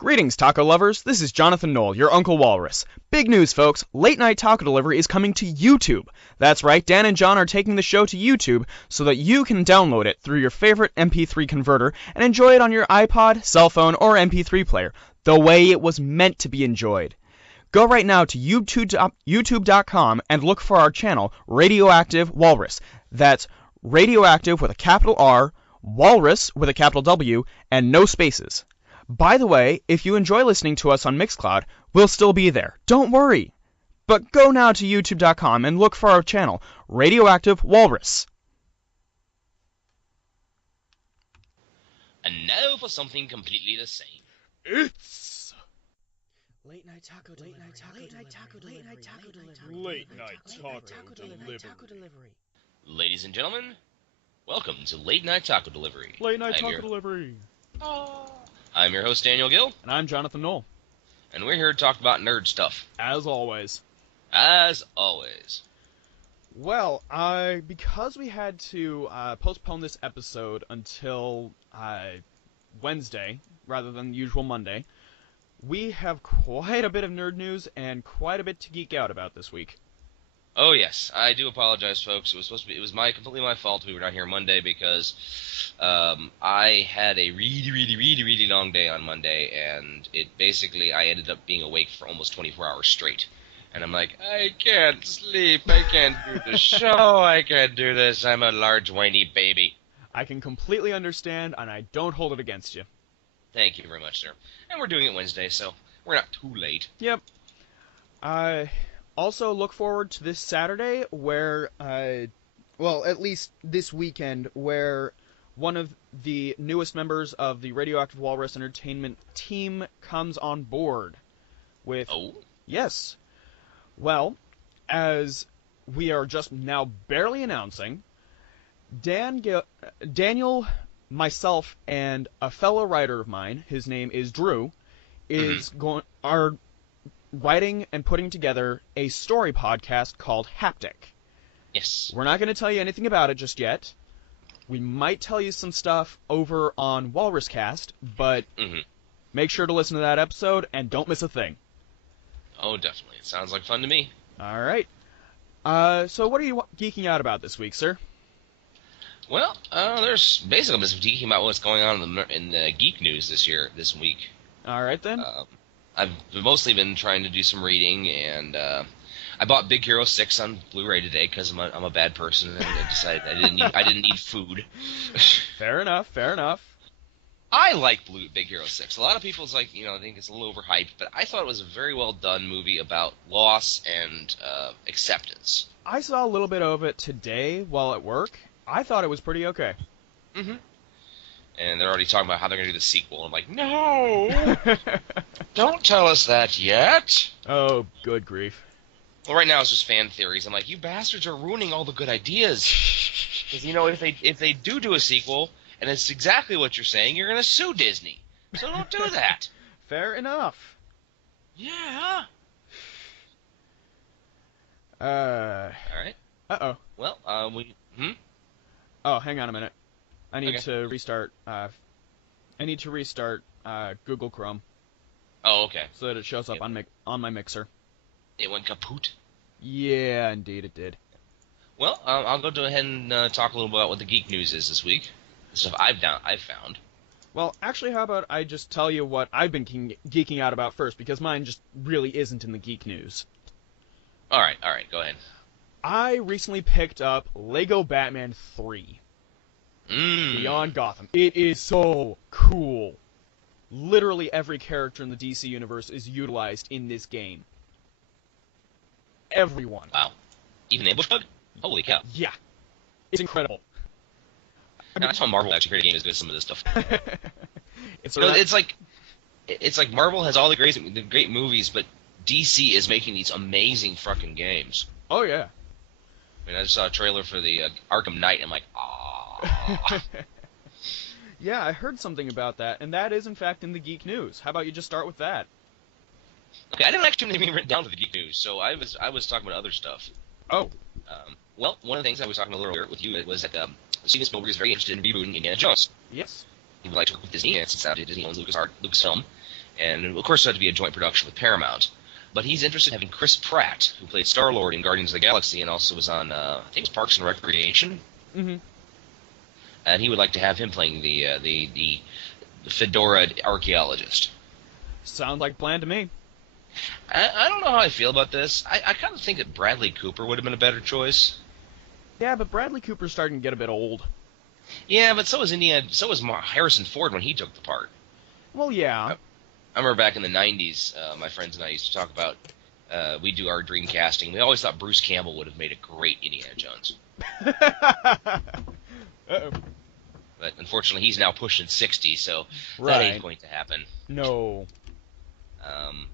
Greetings, taco lovers. This is Jonathan Knoll, your Uncle Walrus. Big news, folks. Late Night Taco Delivery is coming to YouTube. That's right, Dan and John are taking the show to YouTube so that you can download it through your favorite MP3 converter and enjoy it on your iPod, cell phone, or MP3 player, the way it was meant to be enjoyed. Go right now to youtube.com and look for our channel, Radioactive Walrus. That's Radioactive with a capital R, Walrus with a capital W, and no spaces. By the way, if you enjoy listening to us on Mixcloud, we'll still be there. Don't worry. But go now to youtube.com and look for our channel, Radioactive Walrus. And now for something completely the same. It's Late night taco delivery. Late night taco delivery. Ladies and gentlemen, welcome to Late Night Taco Delivery. Late night taco delivery. I'm your host, Daniel Gill, And I'm Jonathan Knoll. and we're here to talk about nerd stuff. As always. As always. Well, because we had to postpone this episode until Wednesday, rather than the usual Monday, we have quite a bit of nerd news and quite a bit to geek out about this week. Oh yes, I do apologize, folks. It was completely my fault we were not here Monday because I had a really long day on Monday, and I ended up being awake for almost 24 hours straight. And I'm like, I can't sleep, I can't do the show, I can't do this, I'm a large whiny baby. I can completely understand, and I don't hold it against you. Thank you very much, sir. And we're doing it Wednesday, so we're not too late. Yep. Also look forward to this Saturday where, at least this weekend, where one of the newest members of the Radioactive Walrus Entertainment team comes on board with... Oh? Yes. Well, as we are just now barely announcing, Daniel, myself, and a fellow writer of mine, his name is Drew, are writing and putting together a story podcast called Haptic. Yes. We're not going to tell you anything about it just yet. We might tell you some stuff over on Walruscast, but make sure to listen to that episode and don't miss a thing. Oh, definitely. It sounds like fun to me. All right. So what are you geeking out about this week, sir? Well, there's basically I'm just geeking about what's going on in the geek news this week. All right, then. I've mostly been trying to do some reading, and I bought Big Hero 6 on Blu-ray today because I'm a bad person, and I decided I didn't need food. Fair enough. I like Big Hero 6. A lot of people's I think it's a little overhyped, but I thought it was a very well done movie about loss and acceptance. I saw a little bit of it today while at work. I thought it was pretty okay. Mm-hmm. And they're already talking about how they're going to do the sequel. I'm like, no! Don't tell us that yet! Oh, good grief. Well, right now it's just fan theories. I'm like, you bastards are ruining all the good ideas. Because, if they do a sequel, and it's exactly what you're saying, you're going to sue Disney. So don't do that. Fair enough. Yeah. All right. Uh-oh. Well, Oh, hang on a minute. I need Okay. to restart. Google Chrome Oh, okay. so that it shows up on my mixer. It went kaput. Yeah, indeed it did. Well, I'll go ahead and talk a little about what the geek news is this week. The stuff I've found. Well, actually, how about I just tell you what I've been geeking out about first, because mine just really isn't in the geek news. All right, go ahead. I recently picked up Lego Batman 3. Beyond Gotham. It is so cool. Literally every character in the DC universe is utilized in this game. Everyone. Wow. Even Ambush Bug? Holy cow. Yeah. It's incredible. That's how Marvel actually created a game as good as some of this stuff. It's like Marvel has all the great movies, but DC is making these amazing fucking games. Oh, yeah. I mean, I just saw a trailer for the Arkham Knight, and I'm like, ah. Yeah, I heard something about that, and that is, in fact, in the geek news. How about you just start with that? Okay, I didn't actually have anything written down for the geek news, so I was talking about other stuff. Oh. Well, one of the things I was talking a little earlier with you was that Steven Spielberg is very interested in rebooting Indiana Jones. Yes. He would like to work with Disney, and since Disney owns Lucasfilm, And, of course, it had to be a joint production with Paramount. But he's interested in having Chris Pratt, who played Star-Lord in Guardians of the Galaxy and also was on, I think it was Parks and Recreation. Mm-hmm. And he would like to have him playing the Fedora archaeologist. Sounds like a plan to me. I don't know how I feel about this. I kind of think that Bradley Cooper would have been a better choice. Yeah, but Bradley Cooper's starting to get a bit old. Yeah, but so was Harrison Ford when he took the part. Well, yeah. I remember back in the 90s, my friends and I used to talk about, we do our dream casting. We always thought Bruce Campbell would have made a great Indiana Jones. Uh-oh. But unfortunately, he's now pushing 60, so Right. that ain't going to happen. No.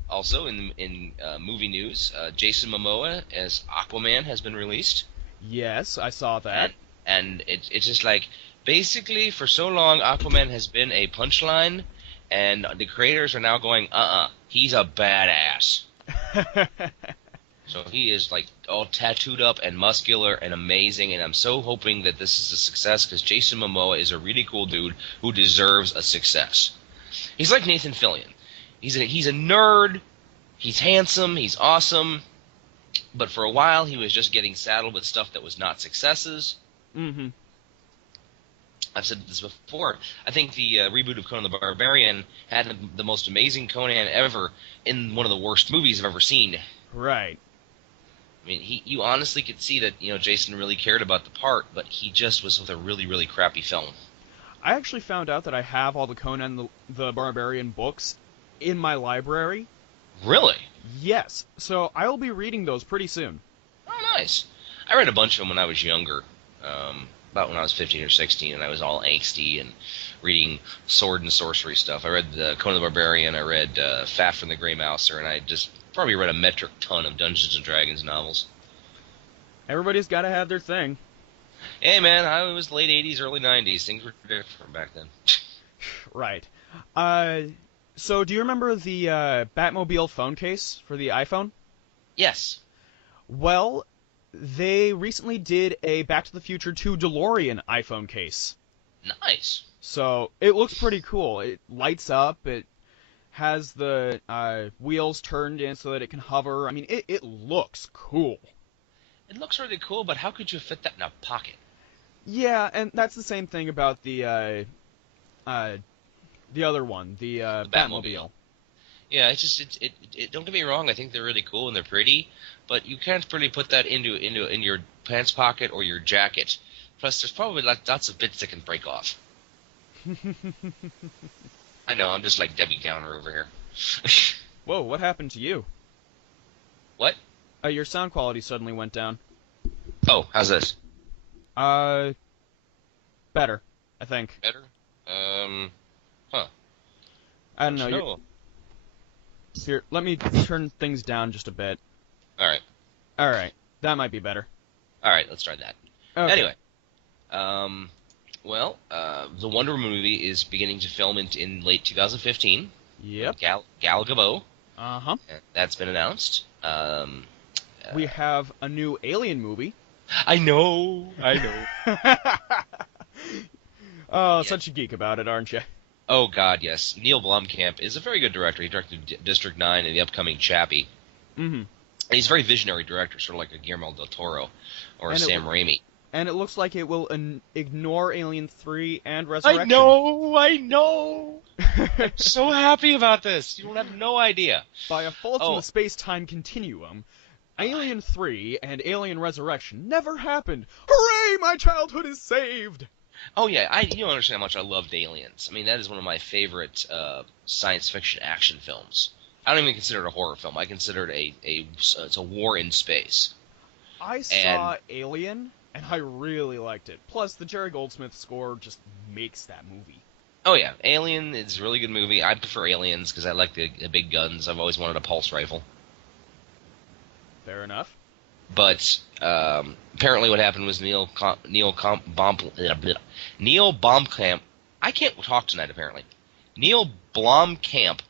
Also, in movie news, Jason Momoa as Aquaman has been released. Yes, I saw that. And it's just like, basically, for so long, Aquaman has been a punchline, and the creators are now going, he's a badass. So he is like all tattooed up and muscular and amazing, and I'm so hoping that this is a success because Jason Momoa is a really cool dude who deserves a success. He's like Nathan Fillion. He's a nerd. He's handsome. He's awesome. But for a while, he was just getting saddled with stuff that was not successes. Mm-hmm. I've said this before. I think the reboot of Conan the Barbarian had the most amazing Conan ever in one of the worst movies I've ever seen. Right. I mean, you honestly could see that, Jason really cared about the part, but he just was with a really, really crappy film. I actually found out that I have all the Conan the Barbarian books in my library. Really? Yes. So I will be reading those pretty soon. Oh, nice. I read a bunch of them when I was younger, about when I was 15 or 16, and I was all angsty and reading sword and sorcery stuff. I read Conan the Barbarian, I read Fat from the Grey Mouser, and I just probably read a metric ton of Dungeons & Dragons novels. Everybody's got to have their thing. Hey, man, I was late 80s, early 90s. Things were different back then. Right. So do you remember the Batmobile phone case for the iPhone? Yes. Well, they recently did a Back to the Future 2 DeLorean iPhone case. Nice. So it looks pretty cool. It lights up. It has the wheels turned in so that it can hover. I mean, it looks cool. It looks really cool, but how could you fit that in a pocket? Yeah, and that's the same thing about the other one, the Batmobile. Yeah, it's just don't get me wrong. I think they're really cool and they're pretty, but you can't really put that in your pants pocket or your jacket. Plus, there's probably lots of bits that can break off. I know, I'm just like Debbie Downer over here. Whoa, what happened to you? What? Your sound quality suddenly went down. Oh, how's this? Better, I think. Better? Huh. I don't know. No. Here, let me turn things down just a bit. Alright. Alright, that might be better. Alright, let's try that. Okay. Anyway. The Wonder Woman movie is beginning to film in late 2015. Yep. Gal Gadot. Uh-huh. That's been announced. We have a new Alien movie. I know. Oh, Yeah. such a geek about it, aren't you? Oh, God, yes. Neil Blomkamp is a very good director. He directed District 9 and the upcoming Chappie. Mm-hmm. And he's a very visionary director, sort of like a Guillermo del Toro or a Sam Raimi. And it looks like it will ignore Alien 3 and Resurrection. I know! I'm so happy about this. You don't have no idea. By a fault in the space-time continuum, Alien 3 and Alien Resurrection never happened. Hooray, my childhood is saved! Oh, yeah, you don't understand how much I loved Aliens. I mean, that is one of my favorite science fiction action films. I don't even consider it a horror film. I consider it it's a war in space. I saw Alien, and I really liked it. Plus, the Jerry Goldsmith score just makes that movie. Oh, yeah, Alien is a really good movie. I prefer Aliens because I like the big guns. I've always wanted a pulse rifle. Fair enough. But apparently what happened was Neil Blomkamp. I can't talk tonight, apparently. Neil Blomkamp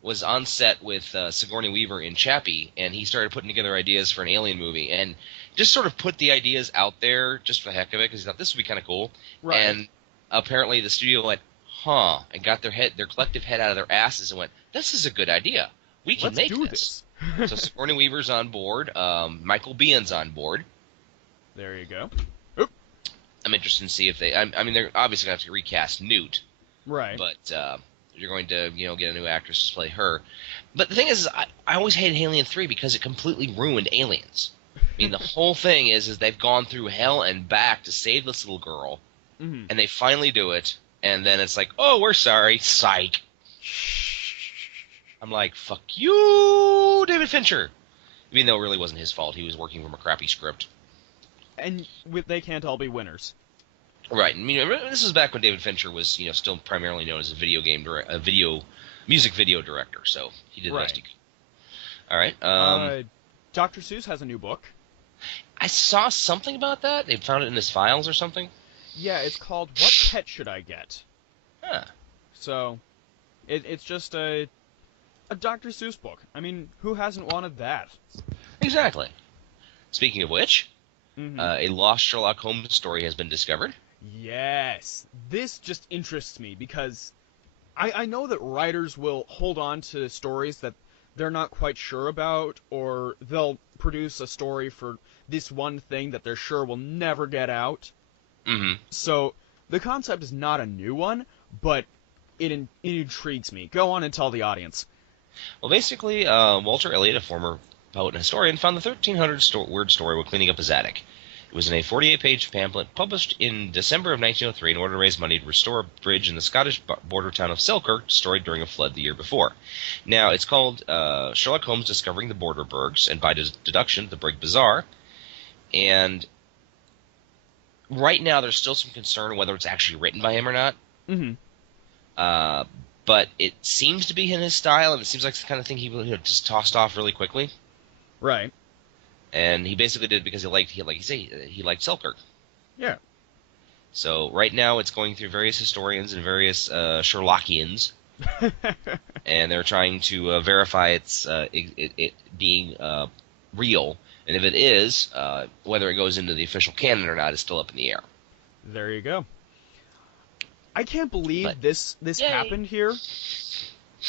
was on set with Sigourney Weaver in Chappie, and he started putting together ideas for an Alien movie, and just sort of put the ideas out there just for the heck of it, because he thought this would be kind of cool. Right. And apparently the studio went, and got their collective head out of their asses and went, "This is a good idea. We can Let's make do this." So Sigourney Weaver's on board. Michael Bihn's on board. There you go. I'm interested to see if they. I mean, they're obviously going to have to recast Newt, Right. but you're going to get a new actress to play her. But the thing is I always hated Alien 3 because it completely ruined Aliens. I mean, the whole thing is they've gone through hell and back to save this little girl, Mhm. and they finally do it, and then it's like, oh, we're sorry, psych. I'm like, fuck you, David Fincher. Even though it really wasn't his fault, he was working from a crappy script. And they can't all be winners. Right. I mean, this was back when David Fincher was, still primarily known as a music video director. So he did the best he could. All right. Dr. Seuss has a new book. I saw something about that. They found it in his files or something. Yeah, it's called "What Pet Should I Get?" Huh. So, it's just a Dr. Seuss book. I mean, who hasn't wanted that? Exactly. Speaking of which, Mhm. a lost Sherlock Holmes story has been discovered. Yes, this just interests me because I know that writers will hold on to stories that they're not quite sure about, or they'll produce a story for this one thing that they're sure will never get out. Mm-hmm. So the concept is not a new one, but it intrigues me. Go on and tell the audience. Well, basically, Walter Elliott, a former poet and historian, found the 1,300-word story while cleaning up his attic. It was in a 48-page pamphlet published in December of 1903 in order to raise money to restore a bridge in the Scottish border town of Selkirk, destroyed during a flood the year before. Now, it's called Sherlock Holmes Discovering the Borderbergs, and by deduction, the Brig Bazaar. And right now, there's still some concern whether it's actually written by him or not. Mm-hmm. But it seems to be in his style, and it seems like the kind of thing he just tossed off really quickly. Right. And he basically did it because he liked Selkirk. Yeah. So right now it's going through various historians and various Sherlockians, and they're trying to verify it being real. And if it is, whether it goes into the official canon or not is still up in the air. There you go. I can't believe this Yay. happened here.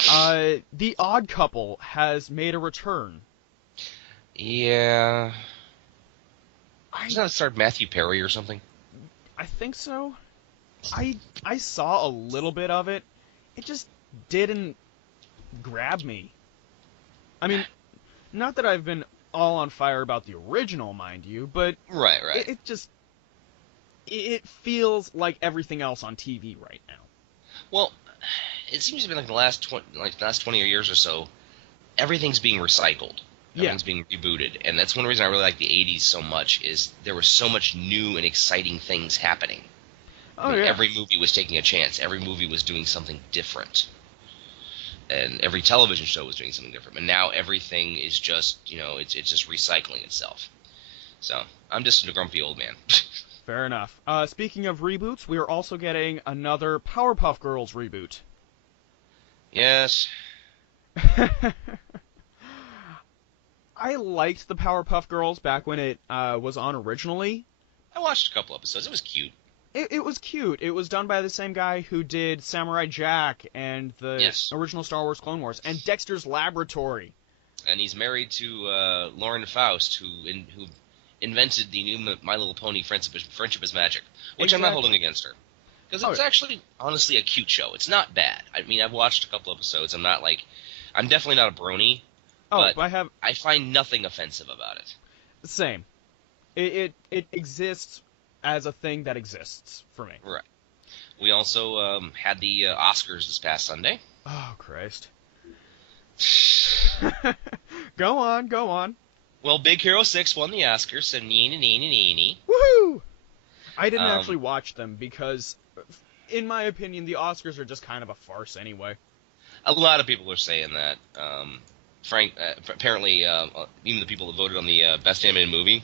The Odd Couple has made a return. Yeah. Doesn't that start Matthew Perry or something? I think so. I saw a little bit of it. It just didn't grab me. I mean, not that I've been all on fire about the original, mind you, but Right. it feels like everything else on TV right now. Well, it seems to be like the last 20 years or so, everything's being recycled. Everything's being rebooted, and that's one reason I really like the 80s so much, is there was so much new and exciting things happening. Every movie was taking a chance. Every movie was doing something different. And every television show was doing something different. But now everything is just, it's just recycling itself. So, I'm just a grumpy old man. Fair enough. Speaking of reboots, we are also getting another Powerpuff Girls reboot. Yes. I liked the Powerpuff Girls back when it was on originally. I watched a couple episodes. It was cute. It was cute. It was done by the same guy who did Samurai Jack and the original Star Wars Clone Wars and Dexter's Laboratory. And he's married to Lauren Faust, who invented the new My Little Pony Friendship is Magic, which I'm not holding against her. Because it's actually, honestly, a cute show. It's not bad. I mean, I've watched a couple episodes. I'm definitely not a brony. But I find nothing offensive about it. Same. It exists as a thing that exists for me. Right. We also had the Oscars this past Sunday. Oh, Christ. Go on. Well, Big Hero 6 won the Oscars, so nee. Woohoo! I didn't actually watch them because, in my opinion, the Oscars are just kind of a farce anyway. A lot of people are saying that. Apparently, even the people that voted on the Best Animated Movie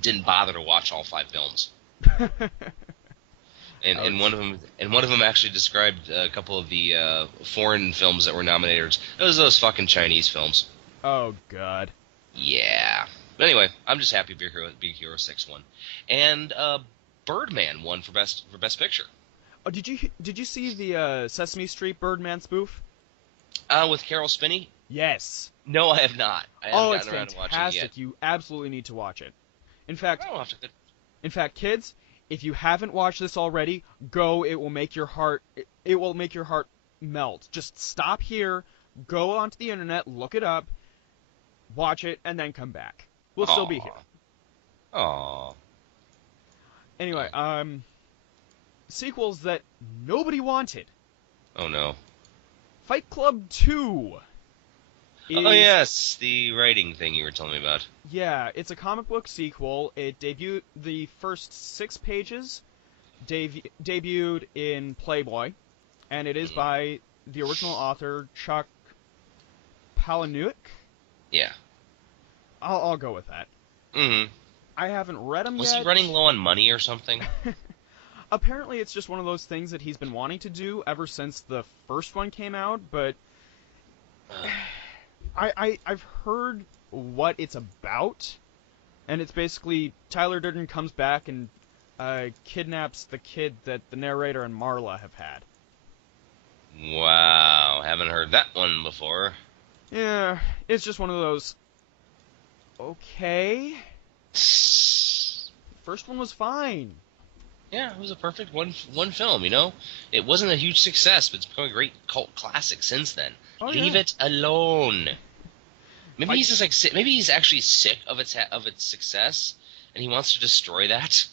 didn't bother to watch all 5 films. and one of them actually described a couple of the foreign films that were nominated. It was those fucking Chinese films. Oh God. Yeah. But anyway, I'm just happy Big Hero 6 won, and Birdman won for best picture. Oh, did you see the Sesame Street Birdman spoof? With Carol Spinney? Yes. No, I have not. I haven't Oh, it's gotten around to watching it yet. fantastic. You absolutely need to watch it. In fact, I'll have to. kids, if you haven't watched this already, go. It will make your heart. It will make your heart melt. Just stop here, go onto the internet, look it up, watch it, and then come back. We'll still be here. Aww. Anyway, sequels that nobody wanted. Oh no. Fight Club 2. Oh yes, the writing thing you were telling me about. Yeah, it's a comic book sequel. It debuted, the first 6 pages debuted in Playboy, and it is by the original author, Chuck Palahniuk. Yeah. I'll go with that. Mm-hmm. I haven't read them yet. Was he running low on money or something? Apparently it's just one of those things that he's been wanting to do ever since the first one came out, but I've heard what it's about, and it's basically Tyler Durden comes back and kidnaps the kid that the narrator and Marla have had. Wow, haven't heard that one before. Yeah, it's just one of those. Okay. First one was fine. Yeah, it was a perfect one film, you know? It wasn't a huge success, but it's become a great cult classic since then. Oh, Leave yeah. it alone. Maybe he's just like maybe he's actually sick of its success, and he wants to destroy that.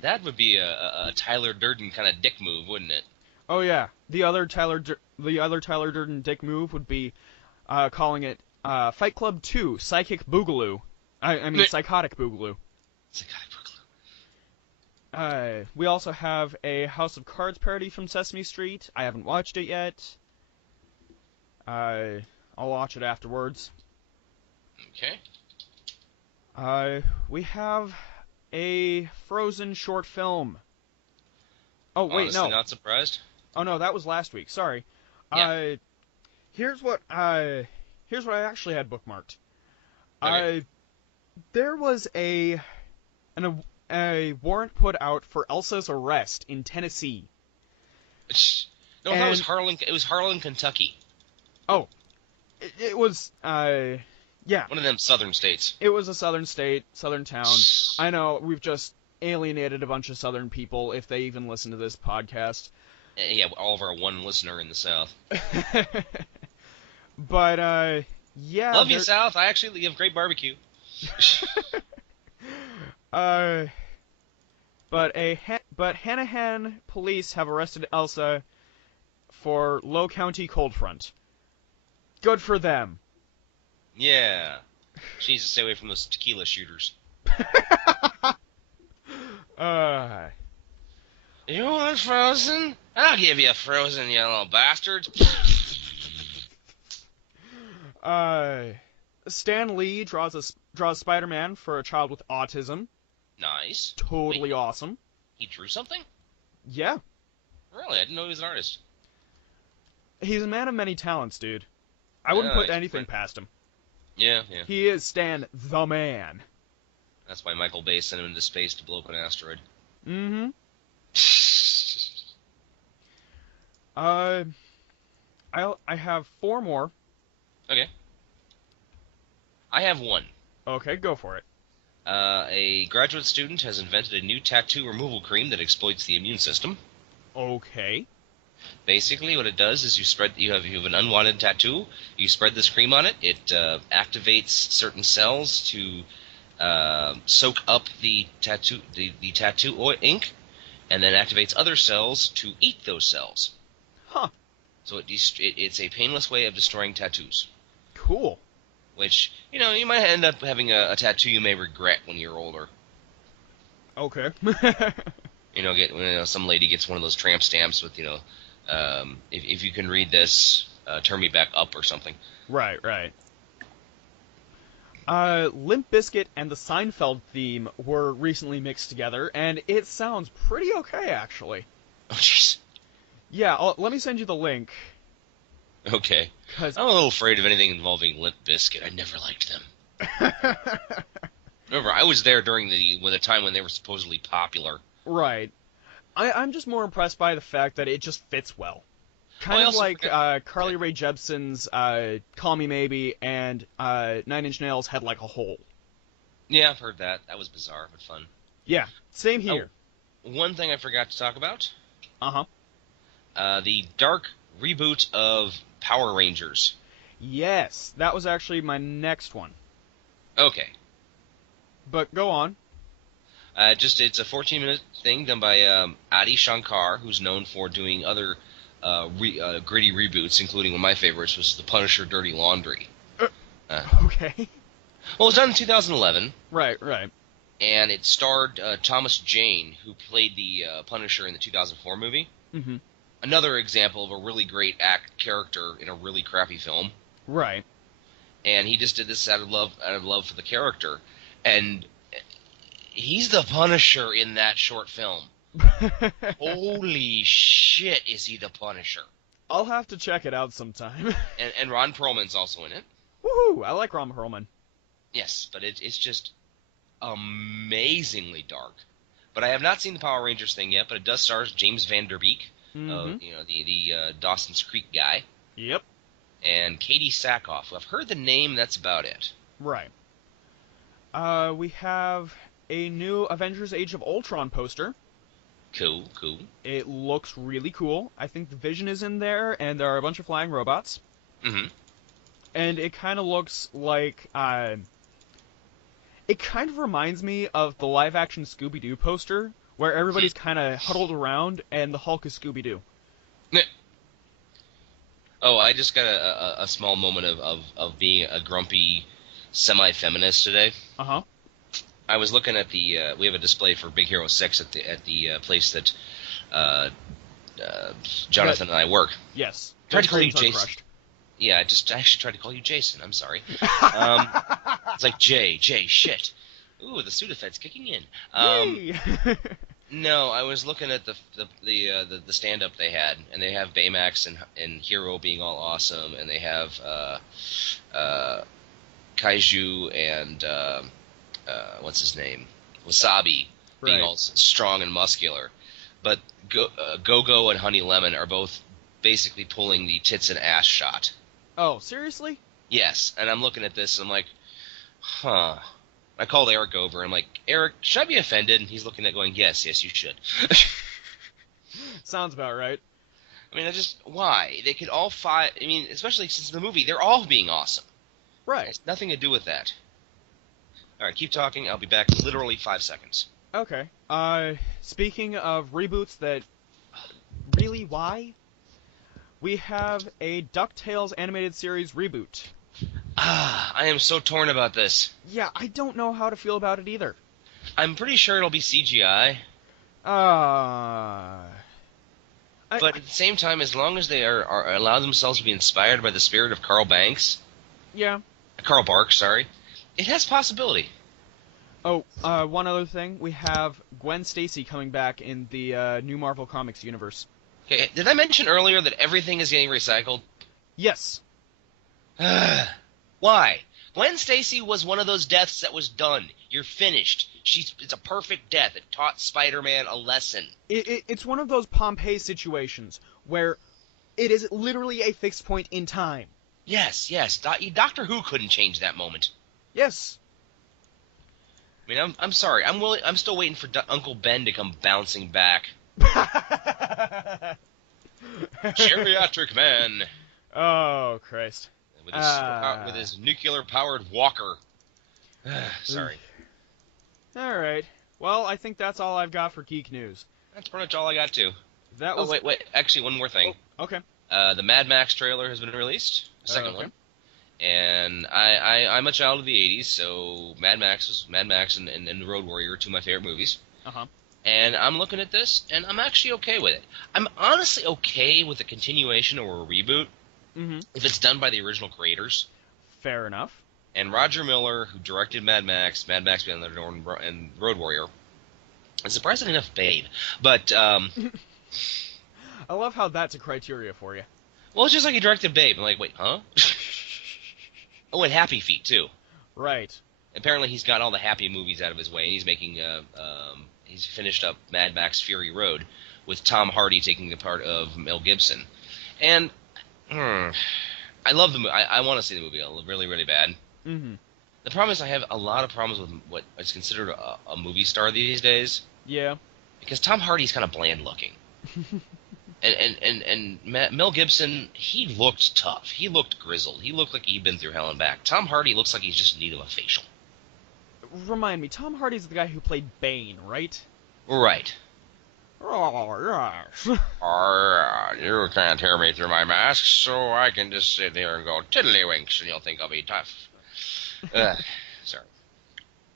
That would be a Tyler Durden kind of dick move, wouldn't it? Oh yeah, the other Tyler Durden dick move would be calling it Fight Club 2 Psychic Boogaloo. I mean Psychotic Boogaloo. Psychotic Boogaloo. We also have a House of Cards parody from Sesame Street. I haven't watched it yet. I'll watch it afterwards. Okay. We have a Frozen short film. Oh wait, Honestly, no. not surprised. Oh no, that was last week. Sorry. Yeah. Here's what I actually had bookmarked. Okay. There was a warrant put out for Elsa's arrest in Tennessee. No, that was Harlan. It was Harlan, Kentucky. Oh, it was yeah. One of them southern states. It was a southern state, southern town. I know we've just alienated a bunch of southern people if they even listen to this podcast. Yeah, all of our one listener in the South. But yeah. Love you, South. I actually have great barbecue. But Hanahan police have arrested Elsa for Low County cold front. Good for them. Yeah. She needs to stay away from those tequila shooters. You want Frozen? I'll give you Frozen, you little bastards. Stan Lee draws Spider-Man for a child with autism. Nice. Totally Wait, awesome. he drew something? Yeah. Really? I didn't know he was an artist. He's a man of many talents, dude. I wouldn't put anything past him. Yeah, yeah. He is Stan the Man. That's why Michael Bay sent him into space to blow up an asteroid. Mm-hmm. I have 4 more. Okay. I have one. Okay, go for it. A graduate student has invented a new tattoo removal cream that exploits the immune system. Okay. Basically, what it does is you have an unwanted tattoo. You spread this cream on it. It activates certain cells to soak up the tattoo ink, and then activates other cells to eat those cells. Huh. So it's a painless way of destroying tattoos. Cool. Which, you know, you might end up having a tattoo you may regret when you're older. Okay. You know, some lady gets one of those tramp stamps with, you know, if you can read this, turn me back up or something. Right. Limp Bizkit and the Seinfeld theme were recently mixed together, and it sounds pretty okay, actually. Oh, jeez. Yeah, let me send you the link. Okay. I'm a little afraid of anything involving Limp Bizkit. I never liked them. Remember, I was there during the time when they were supposedly popular. Right. I'm just more impressed by the fact that it just fits well. Kind I of also like forgot- Carly Rae Jepsen's Call Me Maybe and Nine Inch Nails had like a hole. Yeah, I've heard that. That was bizarre, but fun. Yeah, same here. One thing I forgot to talk about, Uh-huh. the dark reboot of Power Rangers. Yes, that was actually my next one. Okay. But go on. It's a 14-minute thing done by Adi Shankar, who's known for doing other gritty reboots, including one of my favorites, was The Punisher: Dirty Laundry. Okay. Well, it was done in 2011, Right. and it starred Thomas Jane, who played the Punisher in the 2004 movie. Mm-hmm. Another example of a really great character in a really crappy film. Right. And he just did this out of love for the character, and he's the Punisher in that short film. Holy shit, is he the Punisher? I'll have to check it out sometime. And Ron Perlman's also in it. Woohoo! I like Ron Perlman. Yes, but it's just amazingly dark. But I have not seen the Power Rangers thing yet, but it does star James Van Der Beek, the Dawson's Creek guy, Yep. and Katie Sackhoff. I've heard the name, that's about it. Right. We have a new Avengers Age of Ultron poster. Cool. It looks really cool. I think the Vision is in there, and there are a bunch of flying robots. Mm-hmm. And it kind of looks like, it kind of reminds me of the live-action Scooby-Doo poster, where everybody's kind of huddled around, and the Hulk is Scooby-Doo. Oh, I just got a small moment of being a grumpy semi-feminist today. Uh-huh. I was looking at we have a display for Big Hero 6 at the place that Jonathan and I work. Yes. Tried to call you Dreams are Jason. crushed. Yeah, I actually tried to call you Jason. I'm sorry. It's like Jay, shit. Ooh, the Sudafed's kicking in. Yay! No, I was looking at the stand-up they had, and they have Baymax and Hero being all awesome, and they have Kaiju and what's his name, Wasabi being Right. all strong and muscular, but Go-Go and Honey Lemon are both basically pulling the tits and ass shot. Oh, seriously? Yes, and I'm looking at this, and I'm like, huh. I called Eric over, and I'm like, Eric, should I be offended? And he's looking at going, yes, you should. Sounds about right. I mean, why? They could all fight, I mean, especially since the movie, they're all being awesome. It Right. has nothing to do with that. Alright, keep talking, I'll be back in literally 5 seconds. Okay. Speaking of reboots that... Really, why? We have a DuckTales animated series reboot. I am so torn about this. Yeah, I don't know how to feel about it either. I'm pretty sure it'll be CGI, Uh... but at the same time, as long as they are allow themselves to be inspired by the spirit of Carl Barks, sorry, it has possibility. Oh, one other thing. We have Gwen Stacy coming back in the new Marvel Comics universe. Okay, did I mention earlier that everything is getting recycled? Yes. Why? Gwen Stacy was one of those deaths that was done. You're finished. It's a perfect death. It taught Spider-Man a lesson. It's one of those Pompeii situations where it is literally a fixed point in time. Yes. Doctor Who couldn't change that moment. Yes. I mean, I'm sorry. I'm still waiting for Uncle Ben to come bouncing back. Geriatric man. Oh, Christ. With his nuclear-powered walker. Sorry. Alright. Well, I think that's all I've got for Geek News. That's pretty much all I got, too. That was... Oh, wait. Actually, one more thing. Oh, okay. The Mad Max trailer has been released. The second Okay. one. And I'm a child of the 80s, so Mad Max and The Road Warrior are two of my favorite movies. Uh-huh. And I'm looking at this, and I'm actually okay with it. I'm honestly okay with a continuation or a reboot Mm-hmm. if it's done by the original creators. Fair enough. And Roger Miller, who directed Mad Max Beyond the Dawn, and Road Warrior, and surprisingly enough, Babe. But, I love how that's a criteria for you. well, it's just like he directed Babe. I'm like, wait, huh? Oh, and Happy Feet, too. Right. Apparently he's got all the Happy movies out of his way, and he's making, he's finished up Mad Max Fury Road, with Tom Hardy taking the part of Mel Gibson. And I love the movie. I want to see the movie really, really bad. Mm-hmm. The problem is I have a lot of problems with what is considered a movie star these days. Yeah. Because Tom Hardy's kind of bland looking. and Mel Gibson, he looked tough. He looked grizzled. He looked like he'd been through hell and back. Tom Hardy looks like he's just in need of a facial. Remind me, Tom Hardy's the guy who played Bane, right? Right. Oh, yes. You can't hear me through my mask, so I can just sit here and go tiddlywinks, and you'll think I'll be tough. Sorry.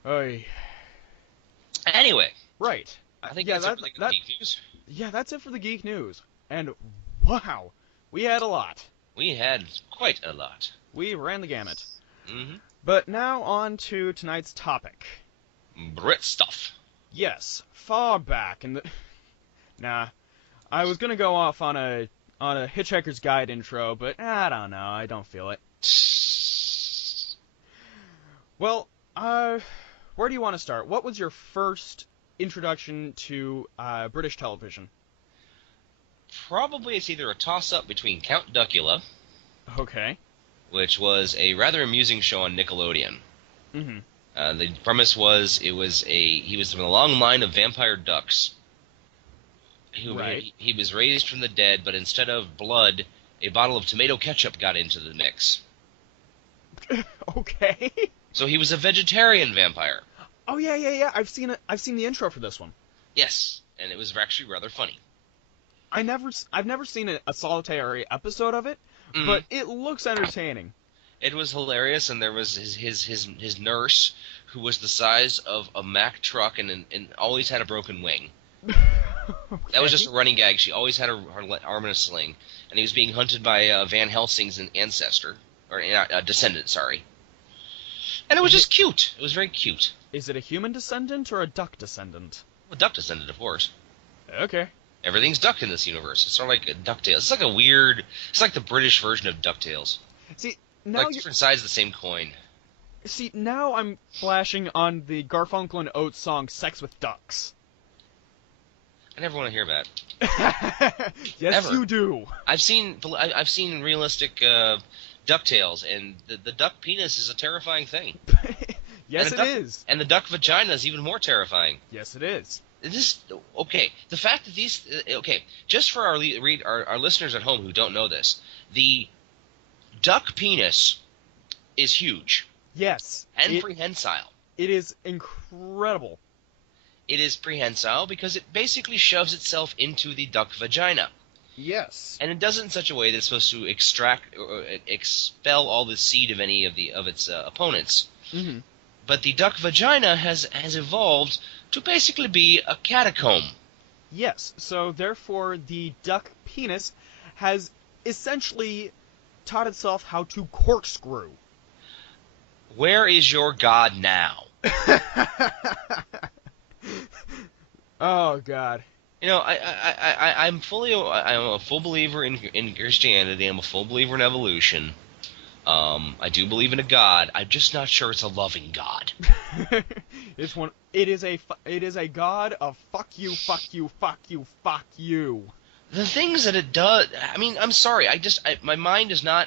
Oy. Anyway. Right. I think that's it for the geek news. Yeah, that's it for the geek news. And, wow, we had a lot. We had quite a lot. We ran the gamut. Mm-hmm. But now on to tonight's topic. Brit stuff. Yes, far back in the... Nah, I was gonna go off on a Hitchhiker's Guide intro, but I don't know, I don't feel it. Well, where do you want to start? What was your first introduction to British television? Probably it's either a toss-up between Count Duckula, Okay. which was a rather amusing show on Nickelodeon. Mm-hmm. The premise was he was from a long line of vampire ducks. Right. He was raised from the dead, but instead of blood, a bottle of tomato ketchup got into the mix. Okay. So he was a vegetarian vampire. Oh yeah. I've seen it. I've seen the intro for this one. Yes, and it was actually rather funny. I've never seen a solitary episode of it, but it looks entertaining. It was hilarious, and there was his nurse, who was the size of a Mack truck and always had a broken wing. Okay. That was just a running gag. She always had her arm in a sling, and he was being hunted by Van Helsing's descendant. Sorry, and it was just cute. It was very cute. Is it a human descendant or a duck descendant? A duck descendant, of course. Okay. Everything's duck in this universe. It's sort of like a DuckTales. It's like the British version of DuckTales. See, now Like different sides of the same coin. See, now I'm flashing on the Garfunkel and Oates song "Sex with Ducks." I never want to hear that. Yes, Ever. you do. I've seen realistic DuckTales, and the duck penis is a terrifying thing. Yes, and it is. And the duck vagina is even more terrifying. Yes, it is. The fact that these just for our listeners at home who don't know this, the duck penis is huge. Yes. And prehensile. It is incredible. It is prehensile because it basically shoves itself into the duck vagina. Yes. And it does it in such a way that it's supposed to extract or expel all the seed of any of its opponents. Mm-hmm. But the duck vagina has evolved to basically be a catacomb. Yes, so therefore the duck penis has essentially taught itself how to corkscrew. Where is your god now? Oh God. You know, I'm a full believer in Christianity. I'm a full believer in evolution. I do believe in a God. I'm just not sure it's a loving God. It is a god of fuck you, fuck you, fuck you, fuck you. The things that it does. I mean, I'm sorry. My mind does not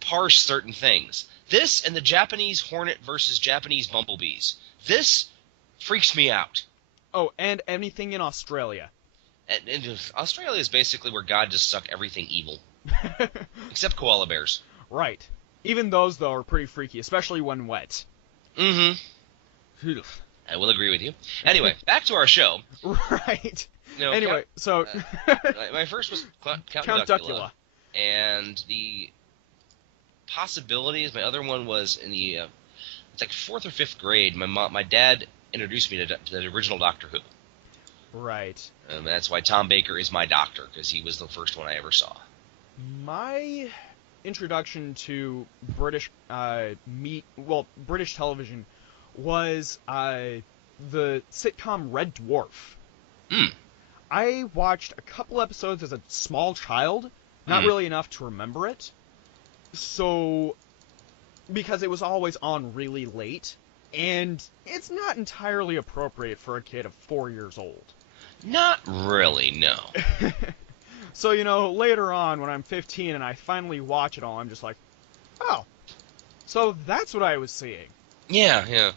parse certain things. This and the Japanese hornet versus Japanese bumblebees. This freaks me out. Oh, and anything in Australia. And Australia is basically where God just sucked everything evil, except koala bears. Right. Even those, though, are pretty freaky, especially when wet. Mm-hmm. I will agree with you. Anyway, back to our show. Right. Anyway, so... my first was Count Duckula. And the possibilities, my other one was in the... it's like 4th or 5th grade. My dad introduced me to the original Doctor Who. Right. That's why Tom Baker is my doctor, because he was the first one I ever saw. My introduction to British British television was the sitcom Red Dwarf. I watched a couple episodes as a small child, not really enough to remember it. So, because it was always on really late, and it's not entirely appropriate for a kid of 4 years old. Not really, no. So, later on when I'm 15 and I finally watch it all, I'm just like, oh, so that's what I was seeing. Yeah.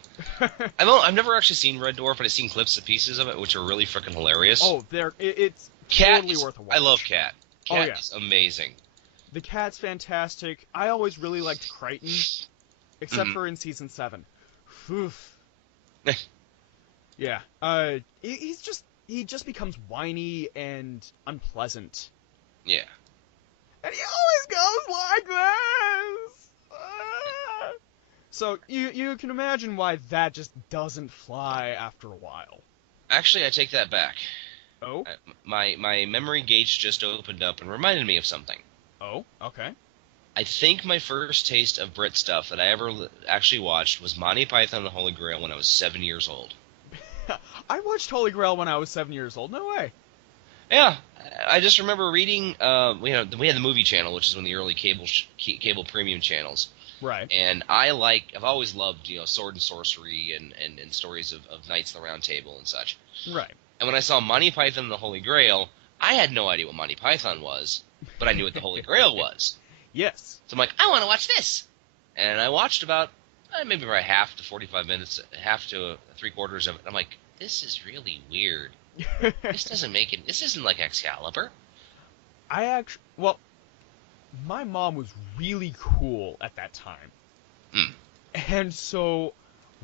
I've never actually seen Red Dwarf, but I've seen clips and pieces of it, which are really freaking hilarious. Oh, it's Cat totally worth a watch. I love Cat. Cat yeah. is amazing. The Cat's fantastic. I always really liked Crichton, except for in season 7. Oof. Yeah. He just becomes whiny and unpleasant. Yeah. And he always goes like this. So you can imagine why that just doesn't fly after a while. Actually, I take that back. Oh? My memory gauge just opened up and reminded me of something. Oh, okay. I think my first taste of Brit stuff that I ever actually watched was Monty Python and the Holy Grail when I was 7 years old. I watched Holy Grail when I was 7 years old. No way. Yeah, I just remember reading. We had the movie channel, which is one of the early cable premium channels. Right. And I've always loved sword and sorcery and stories of knights of the Round Table and such. Right. And when I saw Monty Python and the Holy Grail, I had no idea what Monty Python was, but I knew what the Holy Grail was. Yes. So I'm like, I want to watch this. And I watched about maybe about half to 45 minutes, half to three-quarters of it. I'm like, this is really weird. This doesn't make it. This isn't like Excalibur. My mom was really cool at that time. And so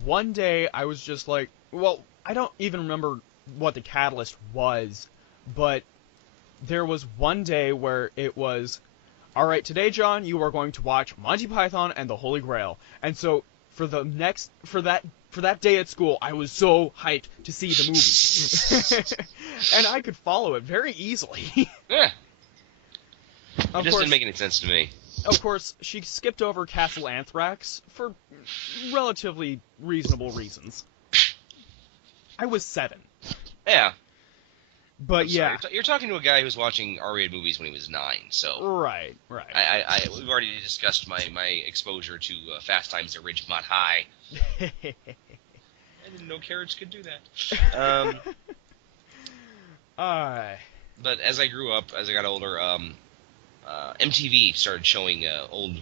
one day I was just like, I don't even remember what the catalyst was, but there was one day where it was, all right, today, John, you are going to watch Monty Python and the Holy Grail. And so for that day at school, I was so hyped to see the movie. And I could follow it very easily. Yeah. It just didn't make any sense to me. Of course, she skipped over Castle Anthrax for relatively reasonable reasons. I was 7. Yeah. But yeah. You're talking to a guy who was watching R-rated movies when he was 9, so... Right. We've already discussed my exposure to Fast Times at Ridgemont High. I didn't know carrots could do that. But as I grew up, as I got older, MTV started showing old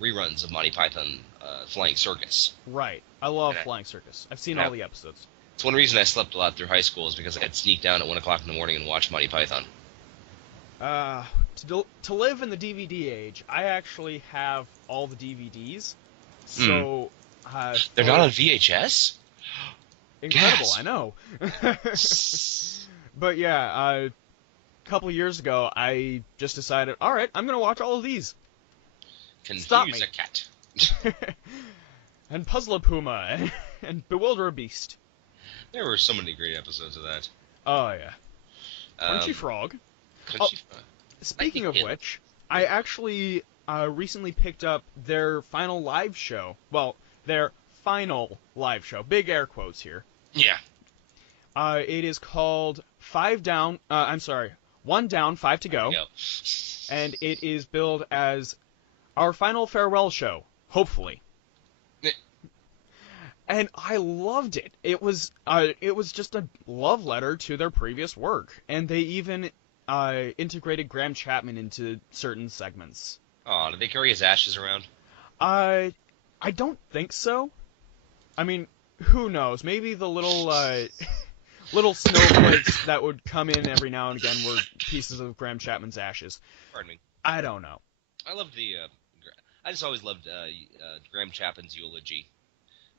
reruns of Monty Python Flying Circus. Right. I love Flying Circus. I've seen all the episodes. It's one reason I slept a lot through high school is because I'd sneak down at 1 o'clock in the morning and watch Monty Python. To live in the DVD age, I actually have all the DVDs. So... They're not on VHS? Incredible, Yes. I know. But yeah, a couple years ago, I just decided, all right, I'm going to watch all of these. Stop me. Confuse a cat. And Puzzle a Puma, and Bewilder a Beast. There were so many great episodes of that. Oh, yeah. Crunchy Frog. Speaking of which, I actually recently picked up their final live show. Well, their final live show. Big air quotes here. Yeah. It is called 1 Down, 5 to Go. And it is billed as our final farewell show, hopefully. And I loved it. It was just a love letter to their previous work, and they even integrated Graham Chapman into certain segments. Oh, did they carry his ashes around? I don't think so. I mean, who knows? Maybe the little snowflakes that would come in every now and again were pieces of Graham Chapman's ashes. Pardon me. I don't know. I loved I just always loved Graham Chapman's eulogy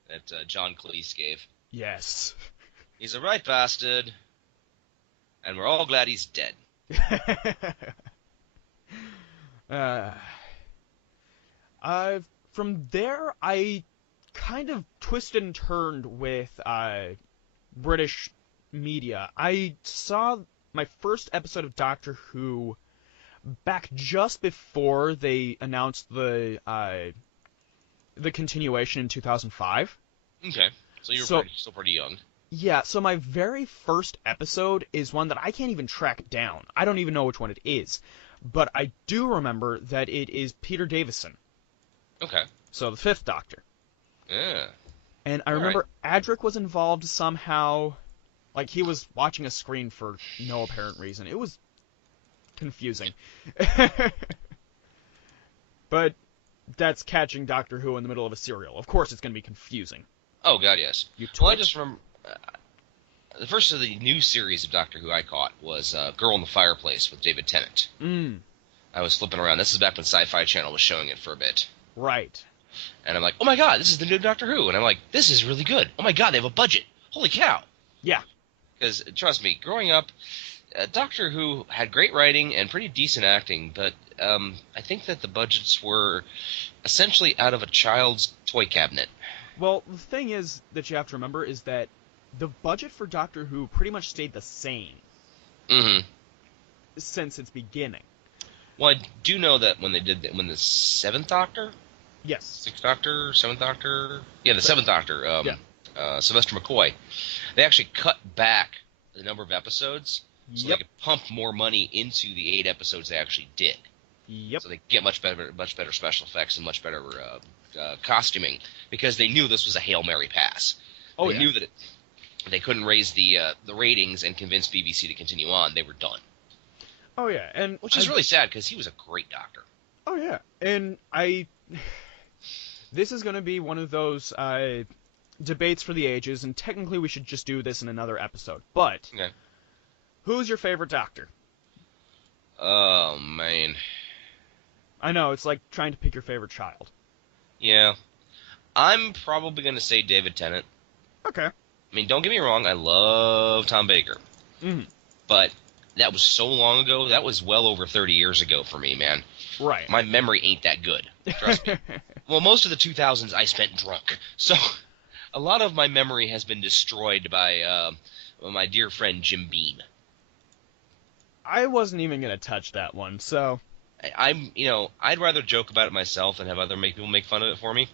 that John Cleese gave. Yes. He's a right bastard, and we're all glad he's dead. From there, I kind of twisted and turned with British media. I saw my first episode of Doctor Who back just before they announced the continuation in 2005. Okay, so you were still pretty young. Yeah, so my very first episode is one that I can't even track down. I don't even know which one it is. But I do remember that it is Peter Davison. Okay. So the 5th Doctor. Yeah. And I remember Adric was involved somehow. Like, he was watching a screen for no apparent reason. It was confusing. But that's catching Doctor Who in the middle of a serial. Of course it's going to be confusing. Oh, God, yes. You Well, I twit. just remember... the first of the new series of Doctor Who I caught was Girl in the Fireplace with David Tennant. I was flipping around. This is back when Sci-Fi Channel was showing it for a bit. Right. And I'm like, oh my God, this is the new Doctor Who. And I'm like, this is really good. Oh my God, they have a budget. Holy cow. Yeah. Because, trust me, growing up, Doctor Who had great writing and pretty decent acting, but I think that the budgets were essentially out of a child's toy cabinet. Well, the thing is that you have to remember is that the budget for Doctor Who pretty much stayed the same since its beginning. Well, I do know that when the Seventh Doctor? Yes. Sixth Doctor? Seventh Doctor? Yeah, the Seventh Doctor, Sylvester McCoy, they actually cut back the number of episodides so they could pump more money into the 8 episodes they actually did. Yep. So they get much better special effects and much better costuming, because they knew this was a Hail Mary pass. They knew that they couldn't raise the ratings and convince BBC to continue on. They were done. Oh, yeah. And which is really sad, because he was a great Doctor. Oh, yeah. And this is going to be one of those debates for the ages, and technically we should just do this in another episode. But, who's your favorite Doctor? Oh, man. I know, it's like trying to pick your favorite child. Yeah. I'm probably going to say David Tennant. Okay. I mean, don't get me wrong, I love Tom Baker. But that was so long ago. That was well over 30 years ago for me, man. Right. My memory ain't that good. Trust me. Well, most of the 2000s I spent drunk. So a lot of my memory has been destroyed by my dear friend Jim Beam. I wasn't even going to touch that one, so... I'd rather joke about it myself than have other people make fun of it for me.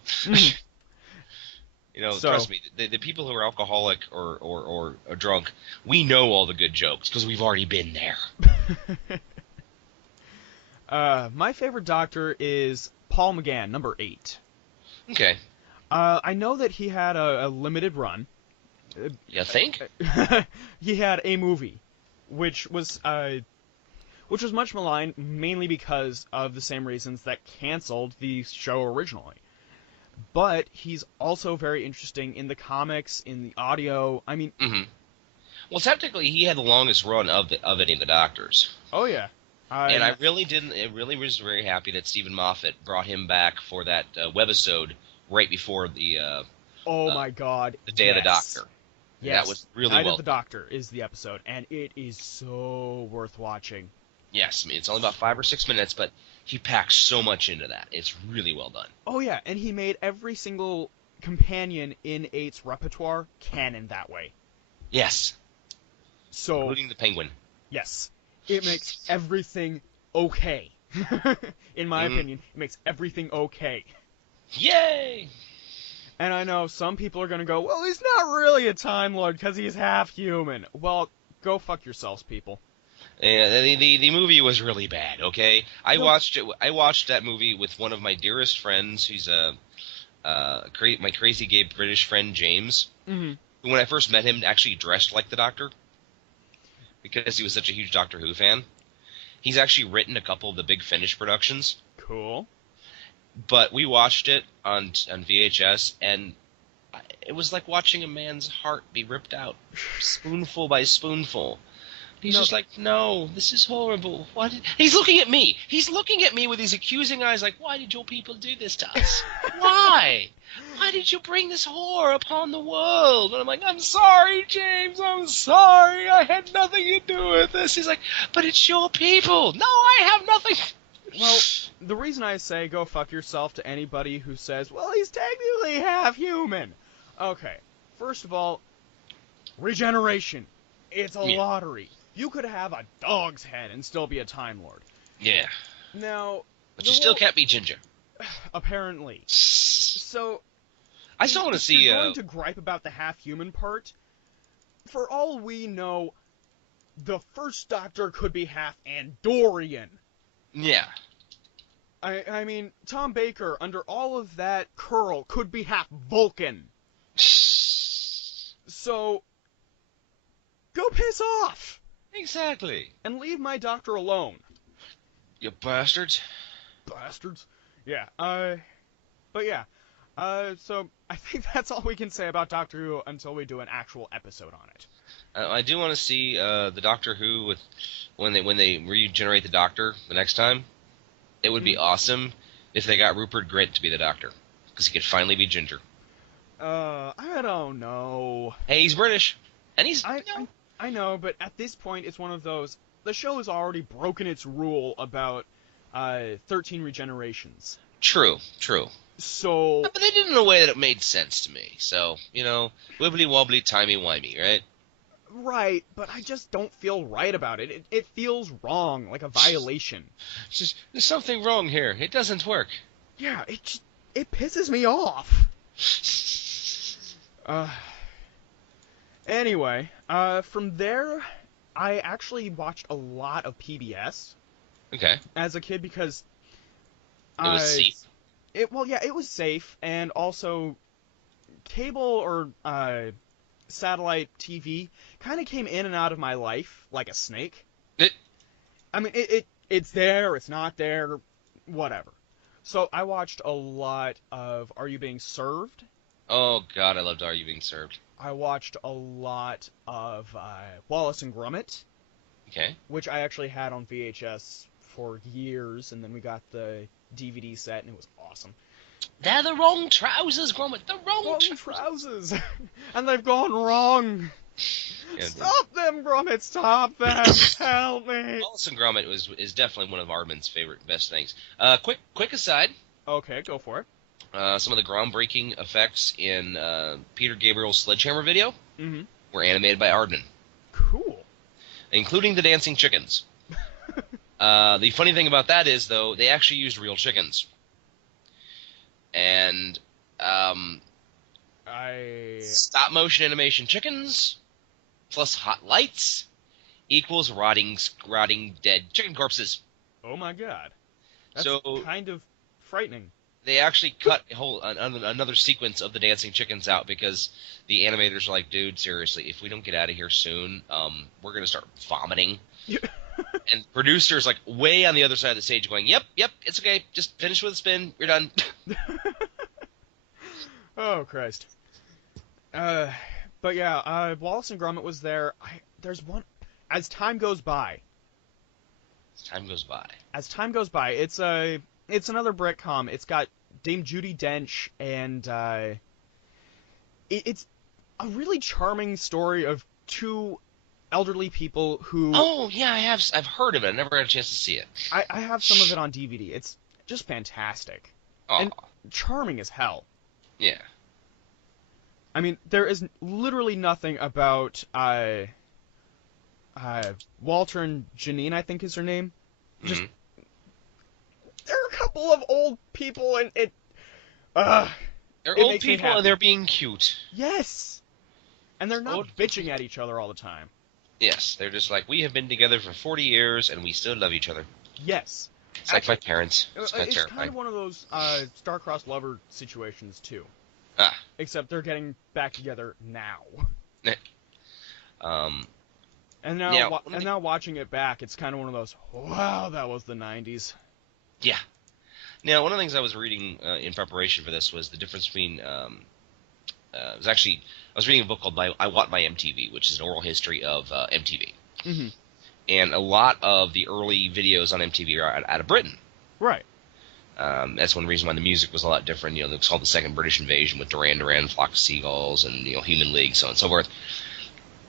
Trust me, the people who are alcoholic or drunk, we know all the good jokes because we've already been there. My favorite Doctor is Paul McGann, number 8. Okay. I know that he had a limited run. You think? He had a movie, which was much maligned, mainly because of the same reasons that canceled the show originally. But he's also very interesting in the comics, in the audio. I mean... Well, technically, he had the longest run of any of the Doctors. Oh, yeah. And I really was very happy that Stephen Moffat brought him back for that webisode right before the... oh, my God. The Day of the Doctor. Yes. That was really Night well of the Doctor is the episode, and it is so worth watching. Yes, I mean, it's only about 5 or 6 minutes, but he packs so much into that. It's really well done. Oh, yeah, and he made every single companion in 8's repertoire canon that way. Yes. So, including the Penguin. Yes. It makes everything okay. In my opinion, it makes everything okay. Yay! And I know some people are going to go, well, he's not really a Time Lord because he's half human. Well, go fuck yourselves, people. Yeah, the movie was really bad. Okay, I watched that movie with one of my dearest friends, who's my crazy gay British friend James. Who, when I first met him, actually dressed like the Doctor because he was such a huge Doctor Who fan. He's actually written a couple of the Big Finish productions. Cool. But we watched it on VHS, and it was like watching a man's heart be ripped out, spoonful by spoonful. He's just like, no, this is horrible. He's looking at me. He's looking at me with these accusing eyes like, why did your people do this to us? Why? Why did you bring this horror upon the world? And I'm like, I'm sorry, James. I'm sorry. I had nothing to do with this. He's like, but it's your people. No, I have nothing. Well, the reason I say go fuck yourself to anybody who says, well, he's technically half human. Okay, first of all, regeneration. It's a lottery. You could have a dog's head and still be a Time Lord. Yeah. Now... But you still can't be ginger. Apparently. So... I still want to see... You're going to gripe about the half-human part? For all we know, the first Doctor could be half Andorian. Yeah. I mean, Tom Baker, under all of that curl, could be half Vulcan. So... Go piss off! Exactly. And leave my doctor alone. You bastards. Bastards. Yeah, but yeah. So I think that's all we can say about Doctor Who until we do an actual episode on it. I do want to see the Doctor Who with when they regenerate the Doctor the next time. It would be awesome if they got Rupert Grint to be the Doctor, because he could finally be Ginger. I don't know. Hey, he's British, and he's. I know, but at this point, it's one of those. The show has already broken its rule about 13 regenerations. True. So. But they did it in a way that it made sense to me. So, wibbly wobbly, timey wimey, right? Right, but I just don't feel right about it. It feels wrong, like a violation. It's just, there's something wrong here. It doesn't work. Yeah, it pisses me off. Anyway, from there, I actually watched a lot of PBS. Okay. As a kid because it was safe. It was safe, and also cable or satellite TV kind of came in and out of my life like a snake. It's there, it's not there, whatever. So I watched a lot of Are You Being Served? Oh God, I loved Are You Being Served? I watched a lot of Wallace and Gromit. Okay. Which I actually had on VHS for years, and then we got the DVD set, and it was awesome. They're the wrong trousers, Gromit. The wrong trousers. And they've gone wrong. Yeah, Stop them, Gromit. Stop them. Help me. Wallace and Gromit is definitely one of Aardman's favorite best things. Quick aside. Okay, go for it. Some of the groundbreaking effects in Peter Gabriel's Sledgehammer video were animated by Aardman. Cool. Including the dancing chickens. The funny thing about that is, though, they actually used real chickens. And stop motion animation chickens plus hot lights equals rotting dead chicken corpses. Oh my God, that's kind of frightening. They actually cut another sequence of the dancing chickens out because the animators are like, dude, seriously, if we don't get out of here soon, we're gonna start vomiting. And producers like way on the other side of the stage going, yep, it's okay, just finish with a spin, you're done. Oh Christ. But yeah, Wallace and Gromit was there. There's one. As time goes by, it's another Britcom. It's got Dame Judi Dench, and it's a really charming story of two elderly people who. Oh yeah, I've heard of it. I never had a chance to see it. I have some of it on DVD. It's just fantastic. Aww. And charming as hell. Yeah. I mean, there is literally nothing about Walter and Janine, I think is her name. Just they're a couple of old people, and they're old people and they're being cute. Yes, and they're not bitching at each other all the time. Yes, they're just like, we have been together for 40 years and we still love each other. Yes, it's like my parents. It's kind of one of those star-crossed lover situations too. Except they're getting back together now. And now watching it back, it's kind of one of those, wow, that was the 90s. Yeah. Now, one of the things I was reading in preparation for this was the difference between, I was reading a book called I Want My MTV, which is an oral history of MTV. Mm-hmm. And a lot of the early videos on MTV are out of Britain. Right. That's one reason why the music was a lot different. It was called the Second British Invasion with Duran Duran, Flock of Seagulls, and Human League, so on and so forth.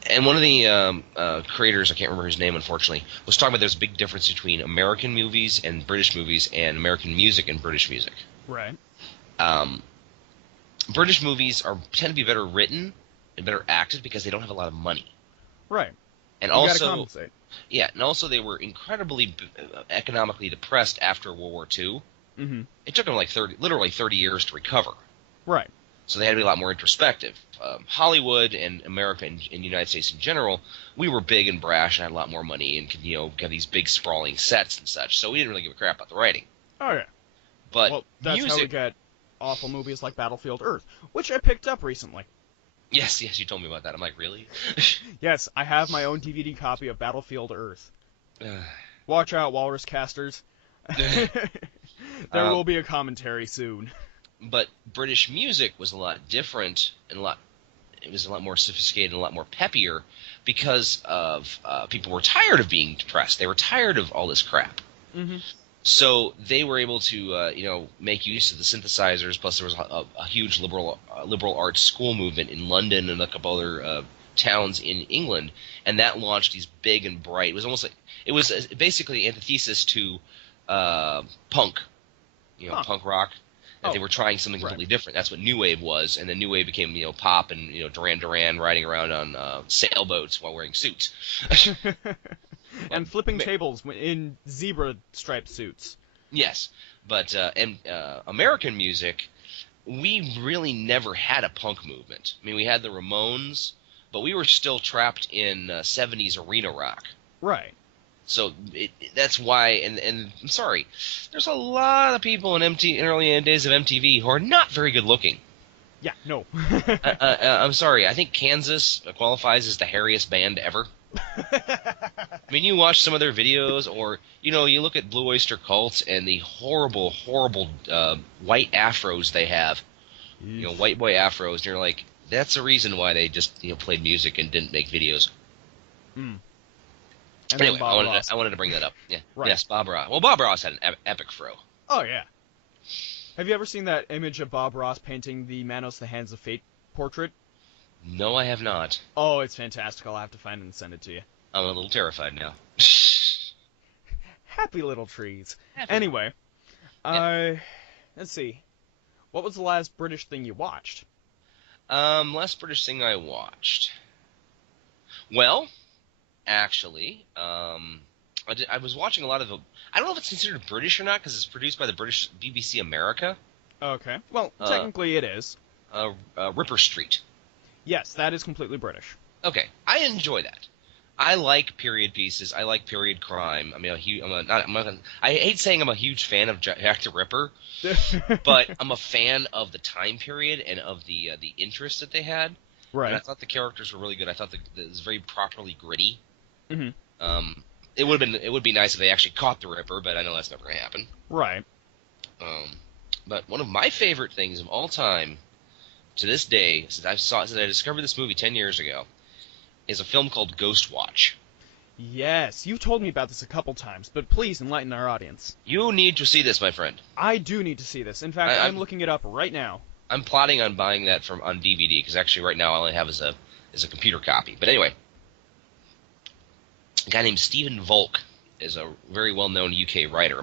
And one of the creators, I can't remember his name, unfortunately, was talking about there's a big difference between American movies and British movies, and American music and British music. Right. British movies tend to be better written and better acted because they don't have a lot of money. Right. And you also, gotta compensate. Yeah, and also they were incredibly economically depressed after World War II. Mm-hmm. It took them like literally 30 years to recover. Right. So they had to be a lot more introspective. Hollywood and America and the United States in general, we were big and brash and had a lot more money and could, have these big sprawling sets and such. So we didn't really give a crap about the writing. Oh yeah. But that's how we get awful movies like Battlefield Earth, which I picked up recently. Yes, yes, you told me about that. I'm like, really? Yes, I have my own DVD copy of Battlefield Earth. Watch out, Walrus casters. There will be a commentary soon. But British music was a lot different and it was a lot more sophisticated and a lot more peppier because of people were tired of being depressed. They were tired of all this crap. Mm-hmm. So they were able to make use of the synthesizers. Plus, there was a huge liberal arts school movement in London and a couple other towns in England, and that launched these big and bright. It was basically antithesis to punk, punk rock. That they were trying something completely different. That's what New Wave was, and then New Wave became pop and Duran Duran riding around on sailboats while wearing suits. And flipping tables in zebra striped suits. Yes, but American music, we really never had a punk movement. I mean, we had the Ramones, but we were still trapped in 70s arena rock. Right. So that's why, and I'm sorry, there's a lot of people in early days of MTV who are not very good looking. Yeah, no. I'm sorry, I think Kansas qualifies as the hairiest band ever. I mean, you watch some of their videos, or you look at Blue Oyster Cult and the horrible, horrible white afros they have. White boy afros, and you're like, that's the reason why they just played music and didn't make videos. Mm. Anyway, I wanted to bring that up. Yeah. Right. Yes, Bob Ross. Well, Bob Ross had an epic fro. Oh yeah. Have you ever seen that image of Bob Ross painting the Manos the Hands of Fate portrait? No, I have not. Oh, it's fantastic. I'll have to find it and send it to you. I'm a little terrified now. Happy little trees. Happy. Anyway, Yeah. Let's see. What was the last British thing you watched? Last British thing I watched. Well, actually, I was watching a lot of. I don't know if it's considered British or not because it's produced by the British BBC America. Okay. Well, technically it is. Ripper Street. Yes, that is completely British. Okay, I enjoy that. I like period pieces. I like period crime. I mean, I hate saying I'm a huge fan of Jack the Ripper, but I'm a fan of the time period and of the interest that they had. Right. And I thought the characters were really good. I thought it was very properly gritty. Mm-hmm. It would be nice if they actually caught the Ripper, but I know that's never going to happen. Right. But one of my favorite things of all time, to this day, since I discovered this movie 10 years ago, is a film called Ghost Watch. Yes, you've told me about this a couple times, but please enlighten our audience. You need to see this, my friend. I do need to see this. In fact, I'm looking it up right now. I'm plotting on buying that on DVD because actually right now all I have is a computer copy. But anyway, a guy named Stephen Volk is a very well-known UK writer.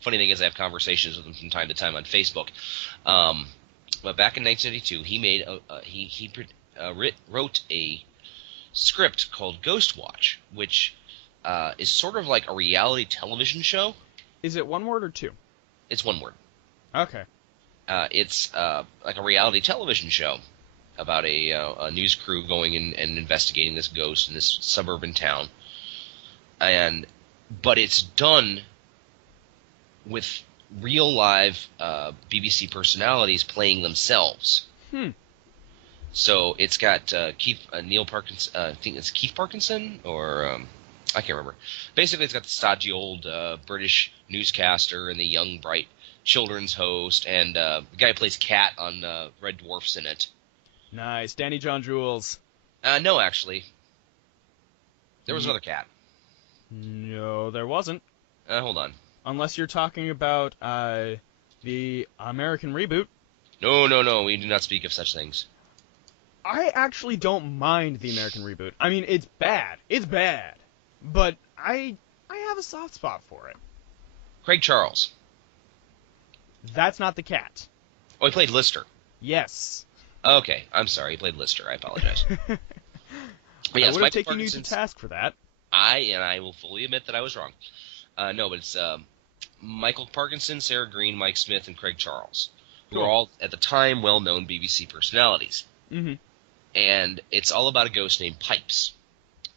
Funny thing is I have conversations with him from time to time on Facebook. But back in 1992, he wrote a script called Ghost Watch, which is sort of like a reality television show. Is it one word or two? It's one word. Okay. It's like a reality television show about a news crew going in and investigating this ghost in this suburban town. But it's done with real live BBC personalities playing themselves. So it's got Neil Parkinson. I think it's Keith Parkinson, or I can't remember. Basically, it's got the stodgy old British newscaster and the young, bright children's host, and the guy who plays Cat on Red Dwarf's in it. Nice. Danny John Jules. No, actually. There was another Cat. No, there wasn't. Hold on. Unless you're talking about the American reboot. No, we do not speak of such things. I actually don't mind the American reboot. I mean, it's bad. It's bad. But I have a soft spot for it. Craig Charles. That's not the Cat. Oh, he played Lister. Yes. Okay, I'm sorry. He played Lister. I apologize. But yes, I would have Michael taken you to Parkinson's- task for that. I will fully admit that I was wrong. No, but it's Michael Parkinson, Sarah Green, Mike Smith, and Craig Charles, who are all, at the time, well-known BBC personalities. Mm-hmm. And it's all about a ghost named Pipes,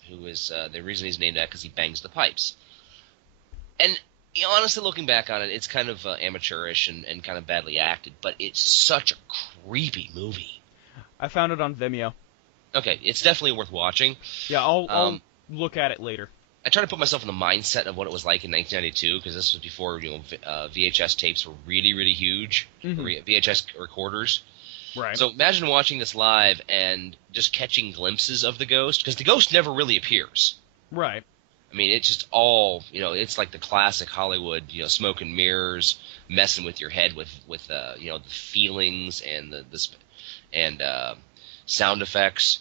who is the reason he's named that because he bangs the pipes. And honestly, looking back on it, it's kind of amateurish and kind of badly acted, but it's such a creepy movie. I found it on Vimeo. Okay, it's definitely worth watching. Yeah, I'll Um, look at it later. I try to put myself in the mindset of what it was like in 1992 because this was before VHS tapes were really really huge, or Mhm. VHS recorders. Right. So imagine watching this live and just catching glimpses of the ghost because the ghost never really appears. Right. I mean, it's just all it's like the classic Hollywood, smoke and mirrors, messing with your head with the feelings and and sound effects,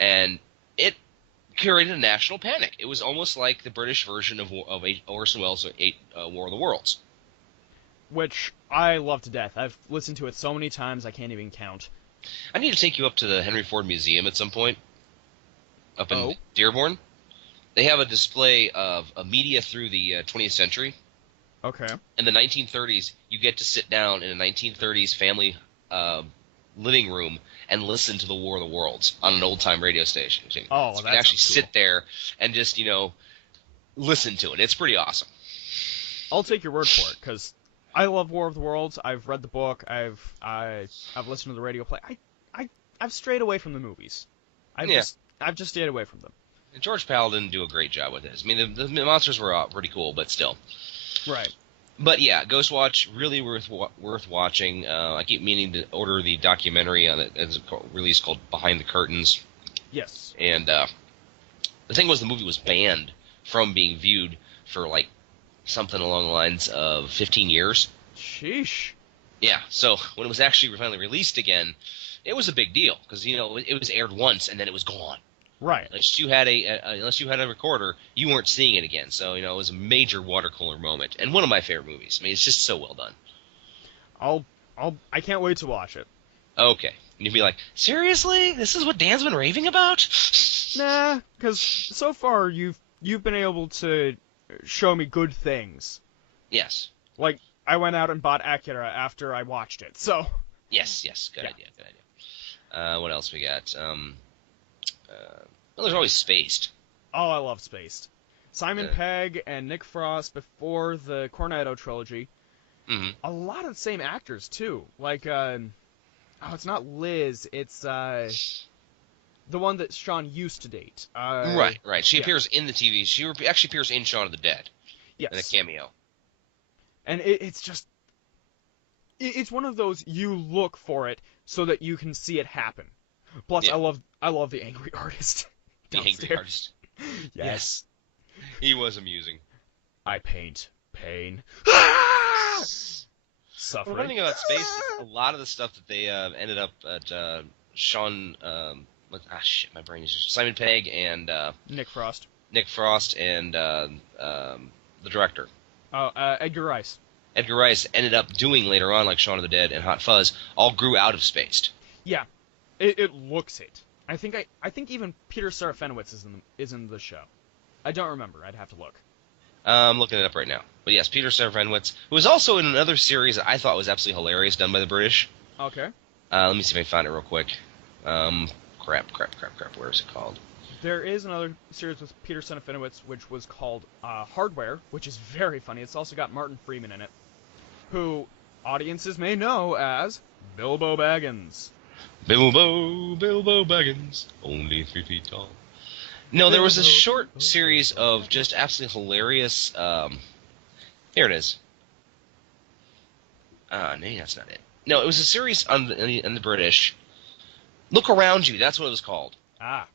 and it created a national panic. It was almost like the British version of Orson Welles' War of the Worlds. Which I love to death. I've listened to it so many times I can't even count. I need to take you up to the Henry Ford Museum at some point, up in Oh. Dearborn. They have a display of media through the 20th century. Okay. In the 1930s, you get to sit down in a 1930s family living room and listen to the War of the Worlds on an old-time radio station. Oh, So you that can actually sounds sit cool. there and just, listen to it. It's pretty awesome. I'll take your word for it, because I love War of the Worlds. I've read the book. I've listened to the radio play. I've strayed away from the movies. Yeah. I've just stayed away from them. And George Powell didn't do a great job with this. I mean, the monsters were pretty cool, but still. Right. But yeah, Ghostwatch really worth watching. I keep meaning to order the documentary on it as a release called Behind the Curtains. Yes. And the thing was, the movie was banned from being viewed for like something along the lines of 15 years. Sheesh. Yeah, so when it was actually finally released again, it was a big deal because it was aired once and then it was gone. Right. Unless you had a recorder, you weren't seeing it again. So it was a major water cooler moment and one of my favorite movies. I mean, it's just so well done. I can't wait to watch it. Okay, and you'd be like, seriously, this is what Dan's been raving about? Nah, because so far you've been able to show me good things. Yes, Like I went out and bought Akira after I watched it. So. yes, good Yeah. idea, good idea. What else we got? Well, there's always Spaced. Oh, I love Spaced. Simon Yeah. Pegg and Nick Frost before the Cornetto trilogy. Mm-hmm. A lot of the same actors too. Like, oh, it's not Liz. It's the one that Sean used to date. Right. She yeah. appears in the TV. She actually appears in Shaun of the Dead in a Yes. cameo. And it's just, it's one of those you look for it so that you can see it happen. Plus, Yeah. I love the angry artist. The angry downstairs. artist. Yes. He was amusing. I paint pain. Well, Suffering. one thing about Space, a lot of the stuff that they ended up at Sean, my brain is just Simon Pegg and Nick Frost. Nick Frost and the director Oh, Edgar Rice. Edgar Rice ended up doing later on, like Shaun of the Dead and Hot Fuzz, all grew out of Spaced. Yeah, it looks it. I think even Peter Serafinowicz is in the show. I don't remember. I'd have to look. I'm looking it up right now. But yes, Peter Serafinowicz, who was also in another series that I thought was absolutely hilarious, done by the British. Okay. Let me see if I can find it real quick. Crap. Where is it called? There is another series with Peter Serafinowicz, which was called Hardware, which is very funny. It's also got Martin Freeman in it, who audiences may know as Bilbo Baggins. Bilbo Baggins, only 3 feet tall. No, there was a short series of just absolutely hilarious. Here it is. No, that's not it. No, it was a series on the British. Look Around You. That's what it was called. Ah.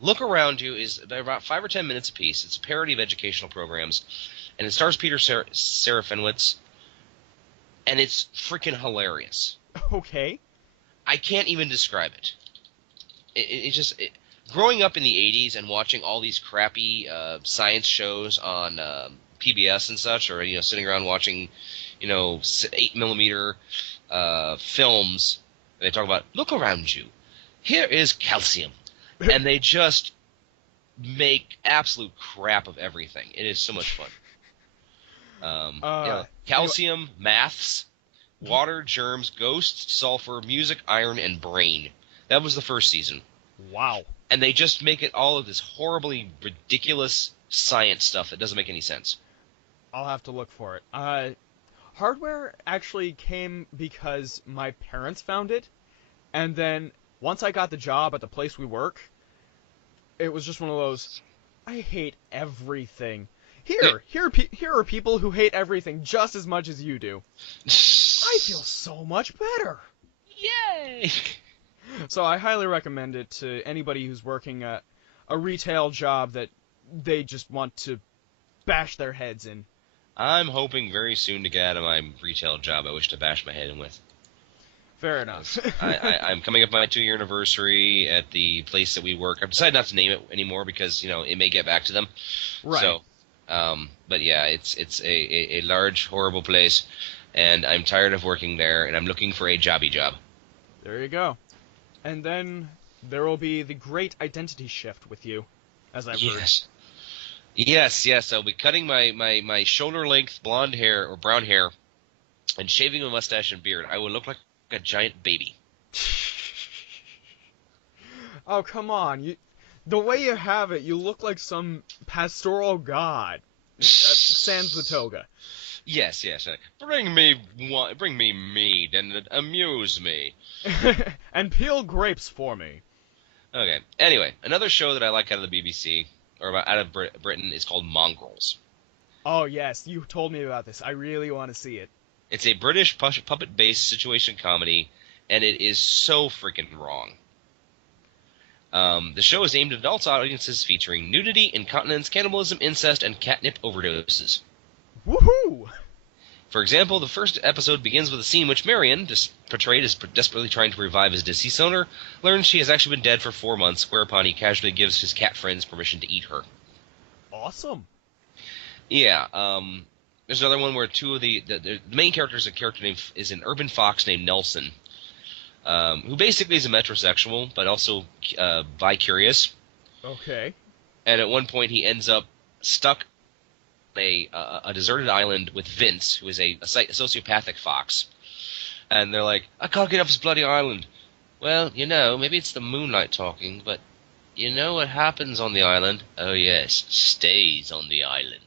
Look Around You is about 5 or 10 minutes apiece. It's a parody of educational programs, and it stars Peter Serafinowicz, and it's freaking hilarious. Okay. I can't even describe it. Growing up in the 80s and watching all these crappy science shows on PBS and such, or sitting around watching 8mm films, they talk about look around you. Here is calcium, and they just make absolute crap of everything. It is so much fun. Calcium, maths, water, germs, ghosts, sulfur, music, iron, and brain. That was the first season. Wow. And they just make it all of this horribly ridiculous science stuff that doesn't make any sense. I'll have to look for it. Hardware actually came because my parents found it, and then once I got the job at the place we work, it was just one of those, I hate everything. Here are people who hate everything just as much as you do. I feel so much better. Yay! So I highly recommend it to anybody who's working a retail job that they just want to bash their heads in. I'm hoping very soon to get out of my retail job I wish to bash my head in with. Fair enough. I'm coming up on my 2-year anniversary at the place that we work. I've decided not to name it anymore because, it may get back to them. Right. So, but yeah, it's a large, horrible place, and I'm tired of working there, and I'm looking for a jobby job. There you go. And then there will be the great identity shift with you, as I've heard. Yes. I'll be cutting my shoulder-length blonde hair or brown hair and shaving my mustache and beard. I will look like a giant baby. Oh, come on. The way you have it, you look like some pastoral god. Sans the toga. Yes. Bring me mead and amuse me. And peel grapes for me. Okay. Anyway, another show that I like out of the BBC, or out of Britain, is called Mongrels. Oh, yes. You told me about this. I really want to see it. It's a British puppet-based situation comedy, and it is so freaking wrong. The show is aimed at adult audiences featuring nudity, incontinence, cannibalism, incest, and catnip overdoses. Woohoo! For example, the first episode begins with a scene in which Marion, portrayed as desperately trying to revive his deceased owner, learns she has actually been dead for 4 months, whereupon he casually gives his cat friends permission to eat her. Awesome. Yeah, there's another one where two of the main characters, is an urban fox named Nelson, who basically is a metrosexual, but also bi-curious. Okay. And at one point he ends up stuck on a deserted island with Vince, who is a sociopathic fox. And they're like, I can't get off this bloody island. Well, maybe it's the moonlight talking, but you know what happens on the island? Oh yes, stays on the island.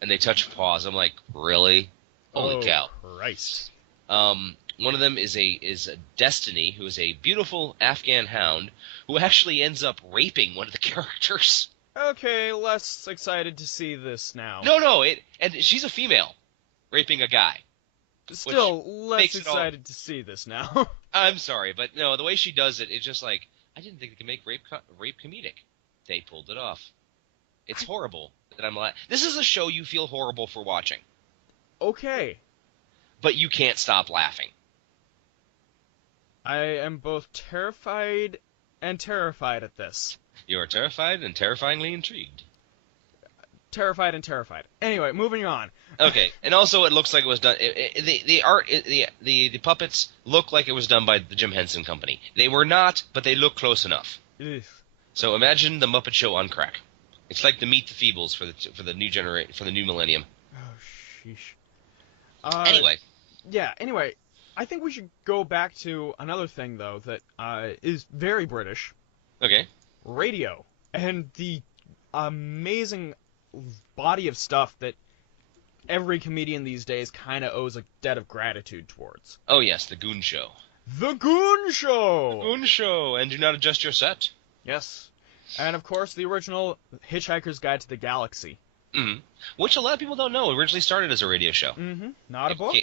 And they touch pause. I'm like, really? Holy cow. Christ. One of them is Destiny, who is a beautiful Afghan hound, who actually ends up raping one of the characters. Okay, less excited to see this now. No, and she's a female, raping a guy. Still less excited to see this now. I'm sorry, but no, the way she does it, it's just like, I didn't think they could make rape comedic. They pulled it off. It's horrible that I'm like, this is a show you feel horrible for watching. Okay. But you can't stop laughing. I am both terrified and terrified at this. You are terrified and terrifyingly intrigued. Terrified and terrified. Anyway, moving on. Okay, and also it looks like it was done. The puppets look like it was done by the Jim Henson Company. They were not, but they look close enough. Ugh. So imagine the Muppet Show on crack. It's like the Meet the Feebles for the new millennium. Oh, sheesh. Anyway. Yeah. Anyway, I think we should go back to another thing though that is very British. Okay. Radio and the amazing body of stuff that every comedian these days kind of owes a debt of gratitude towards. Oh yes, the Goon Show. The Goon Show! The Goon Show, and do not adjust your set. Yes. And of course, the original Hitchhiker's Guide to the Galaxy. Mm-hmm. Which a lot of people don't know. It originally started as a radio show. Mm-hmm. Not a book.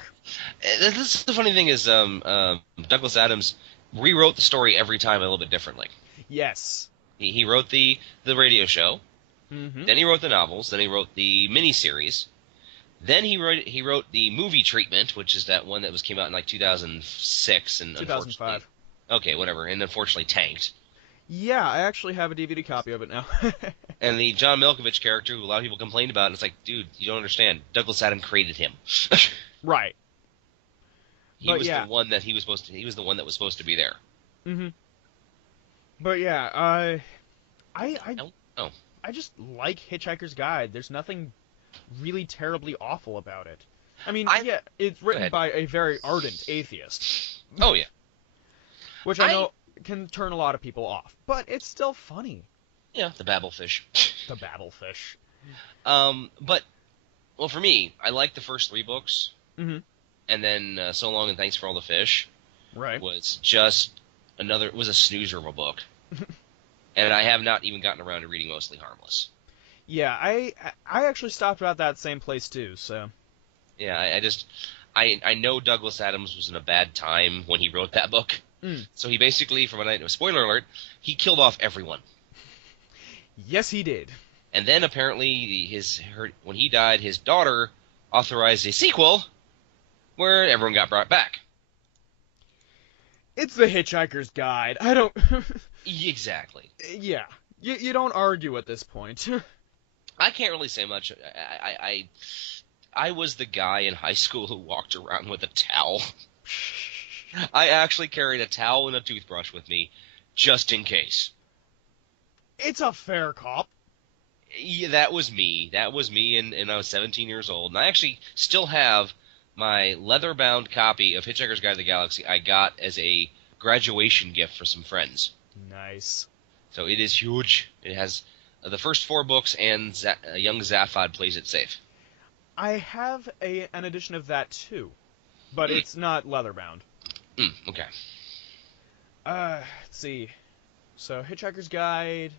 This is the funny thing is Douglas Adams rewrote the story every time a little bit differently. Yes. He wrote the radio show. Mm-hmm. Then he wrote the novels. Then he wrote the miniseries. Then he wrote the movie treatment, which is that one that came out in like 2006 and 2005. Okay, whatever, and unfortunately tanked. Yeah, I actually have a DVD copy of it now. And the John Malkovich character, who a lot of people complained about, and it's like, dude, you don't understand. Douglas Adams created him. Right. He was the one that was supposed to be there. Mm-hmm. But yeah, I just like Hitchhiker's Guide. There's nothing really terribly awful about it. I mean, yeah, it's written by a very ardent atheist. Oh yeah. Which I know can turn a lot of people off, but it's still funny. Yeah, the Babblefish. The Babblefish. But, well, for me, I like the first 3 books. Mm-hmm. And then So Long and Thanks for All the Fish. Right. Was just was a snoozer of a book. And I have not even gotten around to reading Mostly Harmless. Yeah, I actually stopped about that same place too, so. Yeah, I know Douglas Adams was in a bad time when he wrote that book. So he basically, spoiler alert, he killed off everyone. Yes, he did. And then apparently when he died, his daughter authorized a sequel where everyone got brought back. It's the Hitchhiker's Guide. I don't... Exactly. Yeah. You don't argue at this point. I can't really say much. I was the guy in high school who walked around with a towel. I actually carried a towel and a toothbrush with me, just in case. It's a fair cop. Yeah, that was me. And I was 17 years old. And I actually still have my leather-bound copy of Hitchhiker's Guide to the Galaxy I got as a graduation gift for some friends. Nice. So it is huge. It has the first 4 books, and young Zaphod plays it safe. I have an edition of that too, but it's not leather-bound. Okay. Let's see. So, Hitchhiker's Guide.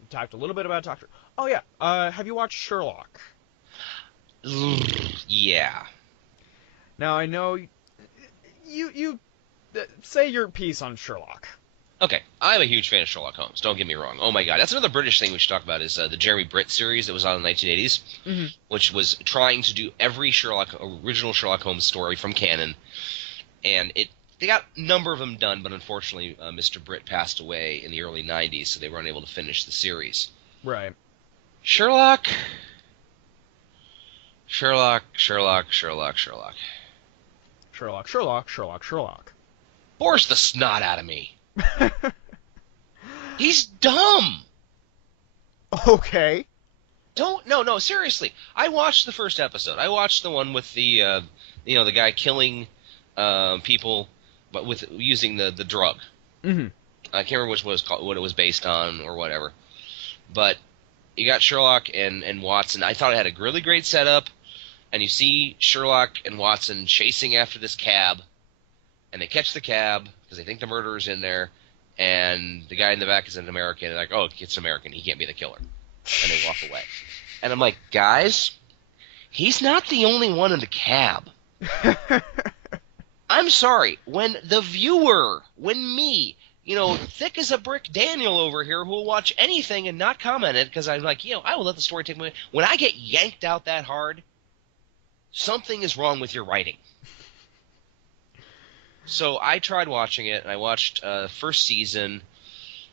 We talked a little bit about Doctor... Oh, yeah. Have you watched Sherlock? Yeah. Now, I know you say your piece on Sherlock. Okay, I'm a huge fan of Sherlock Holmes, don't get me wrong. Oh my god, that's another British thing we should talk about is the Jeremy Britt series that was on in the 1980s, which was trying to do every original Sherlock Holmes story from canon, and they got a number of them done, but unfortunately Mr. Britt passed away in the early 90s, so they were unable to finish the series. Right. Sherlock. Bores the snot out of me. He's dumb. Okay. No, seriously. I watched the first episode. I watched the one with the the guy killing people, but with using the drug. Mm-hmm. I can't remember what it was based on or whatever. But you got Sherlock and Watson. I thought it had a really great setup, and you see Sherlock and Watson chasing after this cab, and they catch the cab because they think the murderer's in there. And the guy in the back is an American. And they're like, oh, it's an American. He can't be the killer. And they walk away. And I'm like, guys, he's not the only one in the cab. I'm sorry. When the viewer, me, thick as a brick Daniel over here who will watch anything and not comment it because I'm like, I will let the story take me. When I get yanked out that hard, something is wrong with your writing. So I tried watching it, and I watched first season,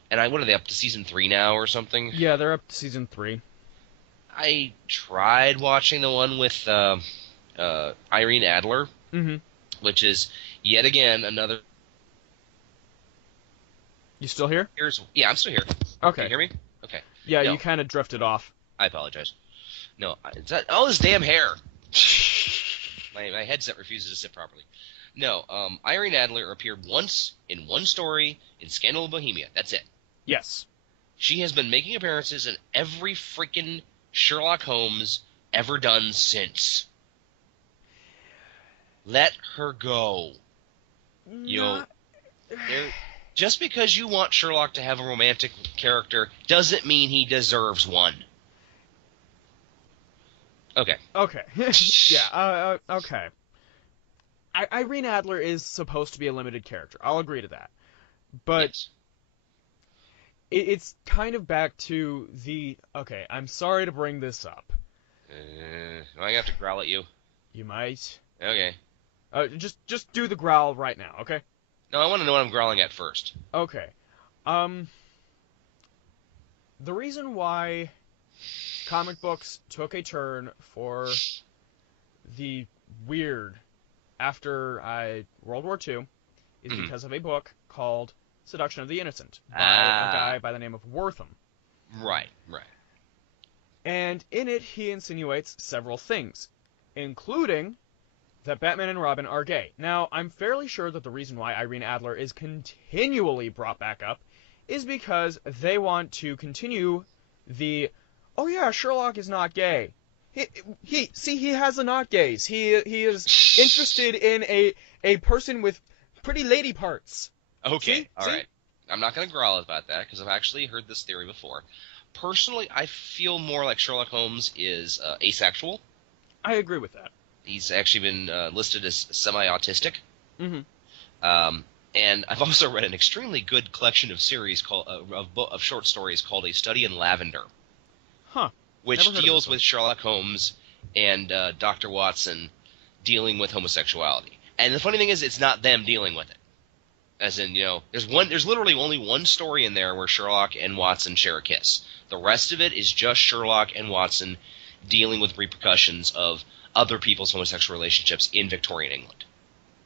and what are they, up to season 3 now or something? Yeah, they're up to season 3. I tried watching the one with Irene Adler, which is, yet again, another... You still here? Yeah, I'm still here. Okay. Can you hear me? Okay. Yeah, No. You kind of drifted off. I apologize. No, all this damn hair. My headset refuses to sit properly. No, Irene Adler appeared once in one story in Scandal of Bohemia. That's it. Yes. She has been making appearances in every freaking Sherlock Holmes ever done since. Let her go. Just because you want Sherlock to have a romantic character doesn't mean he deserves one. Okay. Okay. Yeah, okay. Irene Adler is supposed to be a limited character. I'll agree to that. But yes. It's kind of back to the... Okay, I'm sorry to bring this up. I have to growl at you. You might. Okay. Just do the growl right now, okay? No, I want to know what I'm growling at first. Okay. The reason why comic books took a turn for the weird after World War II is because of a book called Seduction of the Innocent by a guy by the name of Wortham. Right. And in it, he insinuates several things, including that Batman and Robin are gay. Now, I'm fairly sure that the reason why Irene Adler is continually brought back up is because they want to continue the, oh yeah, Sherlock is not gay. He has a not gaze. He is interested in a person with pretty lady parts. Okay, See? all See? right. I'm not going to growl about that because I've actually heard this theory before. Personally, I feel more like Sherlock Holmes is asexual. I agree with that. He's actually been listed as semi-autistic. Mm-hmm. And I've also read an extremely good collection of series called of short stories called A Study in Lavender, Huh. which Never heard of deals this one. with Sherlock Holmes and Dr. Watson dealing with homosexuality. And the funny thing is, it's not them dealing with it. As in, there's literally only one story in there where Sherlock and Watson share a kiss. The rest of it is just Sherlock and Watson dealing with repercussions of other people's homosexual relationships in Victorian England.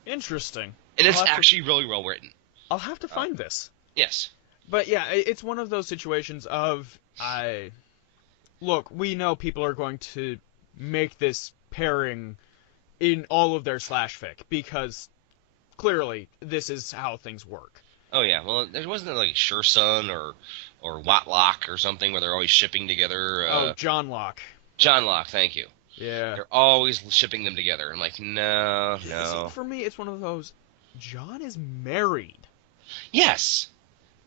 Interesting. And it's I'll have to- actually really well written. I'll have to find this. Yes. But yeah, it's one of those situations of look, we know people are going to make this pairing in all of their slash fic because clearly this is how things work. Oh yeah. Well, there wasn't like Sure Son or Watlock or something where they're always shipping together. John Locke. John Locke. Thank you. Yeah. They're always shipping them together. I'm like, no. See, for me, it's one of those. John is married. Yes.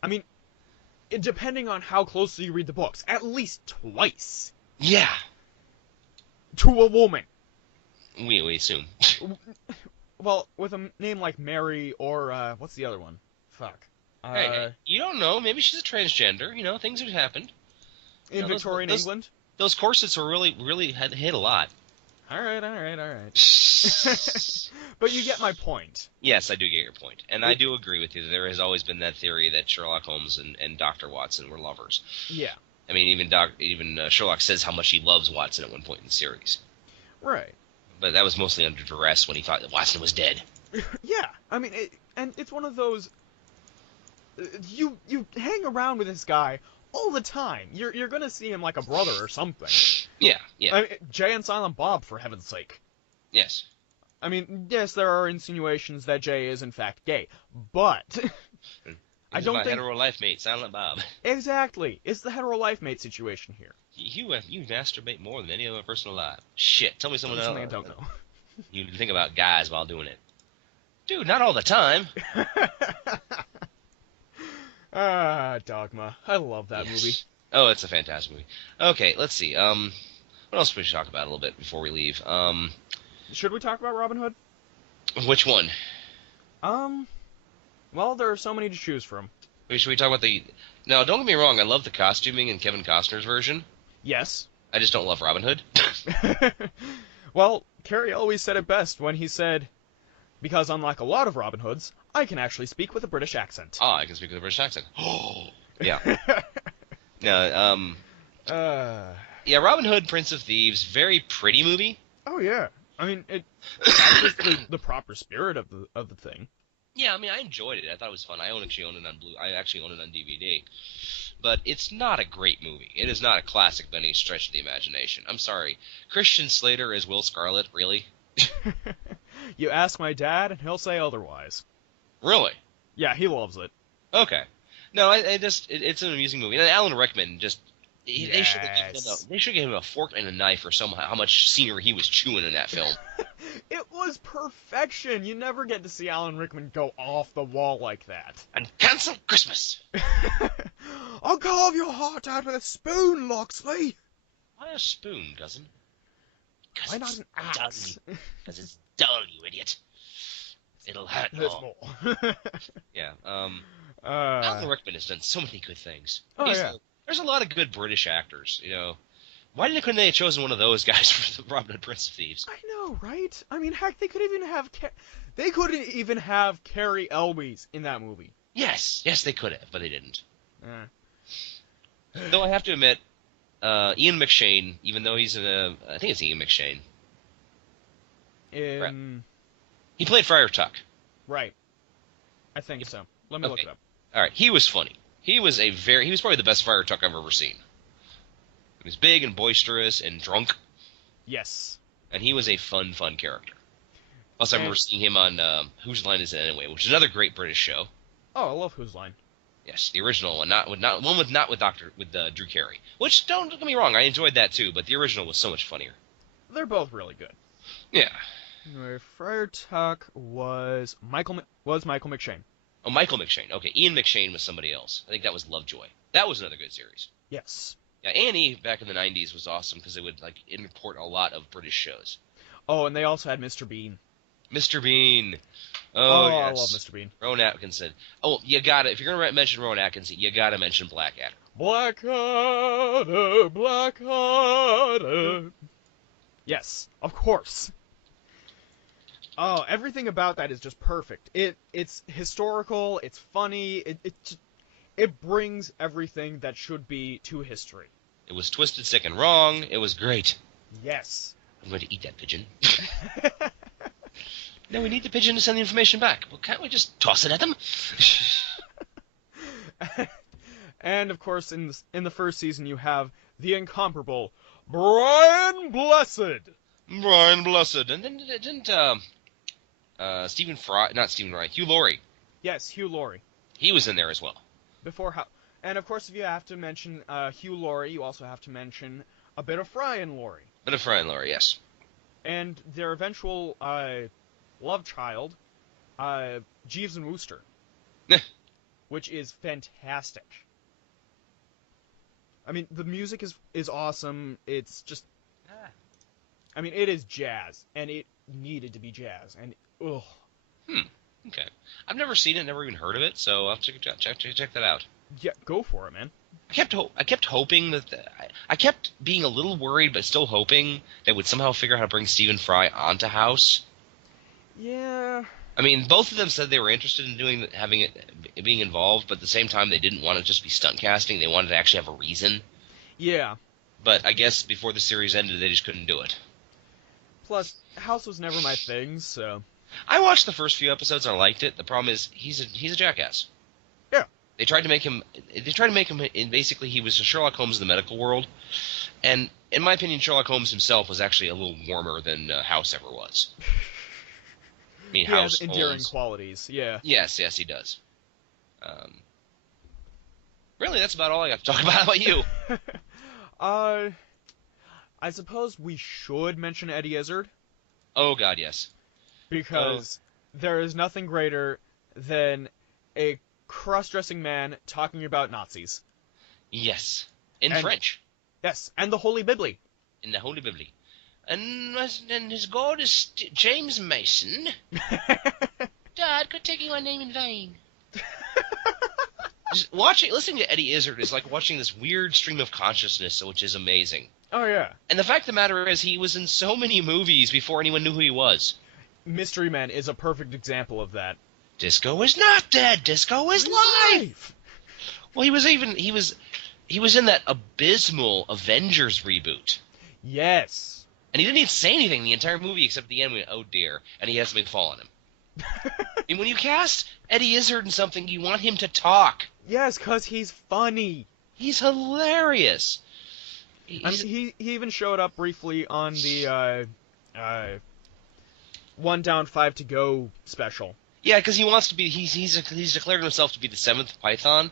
I mean, depending on how closely you read the books, at least twice Yeah. to a woman. We assume. Well, with a name like Mary or what's the other one? Fuck. Hey, you don't know. Maybe she's a transgender. Things have happened. In Victorian England. Those corsets were really had hit a lot. All right. But you get my point. Yes, I do get your point, and I do agree with you that there has always been that theory that Sherlock Holmes and Dr. Watson were lovers. Yeah. I mean, even Sherlock says how much he loves Watson at one point in the series. Right. But that was mostly under duress when he thought that Watson was dead. Yeah. I mean, and it's one of those. You hang around with this guy all the time. You're gonna see him like a brother or something. Yeah. I mean, Jay and Silent Bob, for heaven's sake. Yes. I mean, yes, there are insinuations that Jay is in fact gay, but I don't my think hetero life mate, Silent Bob. exactly. It's the hetero life mate situation here. You masturbate more than any other person alive. Shit, tell me something else. Something I don't know. You think about guys while doing it. Dude, not all the time. Dogma. I love that movie. Oh, it's a fantastic movie. Okay, let's see. What else should we talk about a little bit before we leave? Should we talk about Robin Hood? Which one? Well, there are so many to choose from. Should we talk about the... Now, don't get me wrong, I love the costuming in Kevin Costner's version. Yes. I just don't love Robin Hood. Well, Carrie always said it best when he said, because unlike a lot of Robin Hoods, I can actually speak with a British accent. I can speak with a British accent. Oh, yeah. Yeah, Robin Hood, Prince of Thieves, very pretty movie. Oh, yeah. I mean, it captures the proper spirit of the thing. Yeah, I mean, I enjoyed it. I thought it was fun. I actually own it on DVD. But it's not a great movie. It is not a classic by any stretch of the imagination. I'm sorry. Christian Slater as Will Scarlet, really? You ask my dad, and he'll say otherwise. Really? Yeah, he loves it. Okay. No, it's an amusing movie. And Alan Rickman just... They should have given him a fork and a knife or somehow how much scenery he was chewing in that film. It was perfection. You never get to see Alan Rickman go off the wall like that. And cancel Christmas! I'll carve your heart out with a spoon, Loxley. Why a spoon, cousin? Why not an axe? Because it's dull, you idiot. It'll hurt more. Yeah, Alan Rickman has done so many good things. There's a lot of good British actors, Why couldn't they have chosen one of those guys for the Robin Hood Prince of Thieves? I know, right? I mean, heck, they couldn't even have Carrie Elwes in that movie. Yes, they could have, but they didn't. Though I have to admit, Ian McShane, even though he's I think it's Ian McShane. He played Friar Tuck. Right. I think so. Let me look it up. All right, he was funny. He was probably the best Friar Tuck I've ever seen. He was big and boisterous and drunk. Yes. And he was a fun character. Plus, I remember seeing him on Whose Line Is It Anyway, which is another great British show. Oh, I love Whose Line. Yes, the original one, not with Drew Carey. Which don't get me wrong, I enjoyed that too, but the original was so much funnier. They're both really good. Yeah. Anyway, Friar Tuck was Michael McShane. Oh, Michael McShane. Okay, Ian McShane was somebody else. I think that was Lovejoy. That was another good series. Yes. Yeah, A&E back in the 90s was awesome because they would like import a lot of British shows. Oh, and they also had Mr. Bean. Mr. Bean. Oh, Oh, I yes. love Mr. Bean. Rowan Atkinson. Oh, you gotta, if you're gonna mention Rowan Atkinson, you gotta mention Blackadder. Blackadder, Blackadder. Yes, of course. Oh, everything about that is just perfect. It's historical, it's funny, it brings everything that should be to history. It was twisted, sick, and wrong. It was great. Yes. I'm going to eat that pigeon. No, we need the pigeon to send the information back. Well, can't we just toss it at them? And of course, in the first season, you have the incomparable Brian Blessed. Brian Blessed. And then didn't Stephen Fry, not Stephen Fry, Hugh Laurie. Yes, Hugh Laurie. He was in there as well. And of course, if you have to mention Hugh Laurie, you also have to mention a bit of Fry and Laurie. But a Fry and Laurie, yes. And their eventual love child, Jeeves and Wooster, which is fantastic. I mean, the music is awesome. It's just, I mean, it is jazz, and it needed to be jazz, and ugh. Okay. I've never seen it, never even heard of it, so I'll have to check that out. Yeah, go for it, man. I kept hoping that I kept being a little worried, but still hoping they would somehow figure out how to bring Stephen Fry onto House. Yeah. I mean, both of them said they were interested in being involved, but at the same time they didn't want to just be stunt casting. They wanted to actually have a reason. Yeah. But I guess before the series ended, they just couldn't do it. Plus, House was never my thing, so. I watched the first few episodes and I liked it. The problem is he's a jackass. Yeah. They tried to make him. Basically, he was a Sherlock Holmes of the medical world, and in my opinion, Sherlock Holmes himself was actually a little warmer than House ever was. I mean, he House has endearing Holmes, qualities. Yeah. Yes, he does. Really, that's about all I got to talk about. How about you? I suppose we should mention Eddie Izzard. Oh God, yes. Because there is nothing greater than a cross-dressing man talking about Nazis. Yes. In And- French. Yes, and the Holy Bible. In the Holy Bible. And his god is James Mason. Dad, quit taking my name in vain. Just listening to Eddie Izzard is like watching this weird stream of consciousness, which is amazing. Oh, yeah. And the fact of the matter is, he was in so many movies before anyone knew who he was. Mystery Men is a perfect example of that. Disco is not dead. Disco is live. Well, he was in that abysmal Avengers reboot. Yes. And he didn't even say anything the entire movie except at the end. Oh dear, and he has something fall on him. And when you cast Eddie Izzard in something, you want him to talk. Yes, because he's funny. He's hilarious. I mean, he even showed up briefly on the 1 Down 5 to Go special. Yeah, because he wants to be. He's declared himself to be the 7th Python,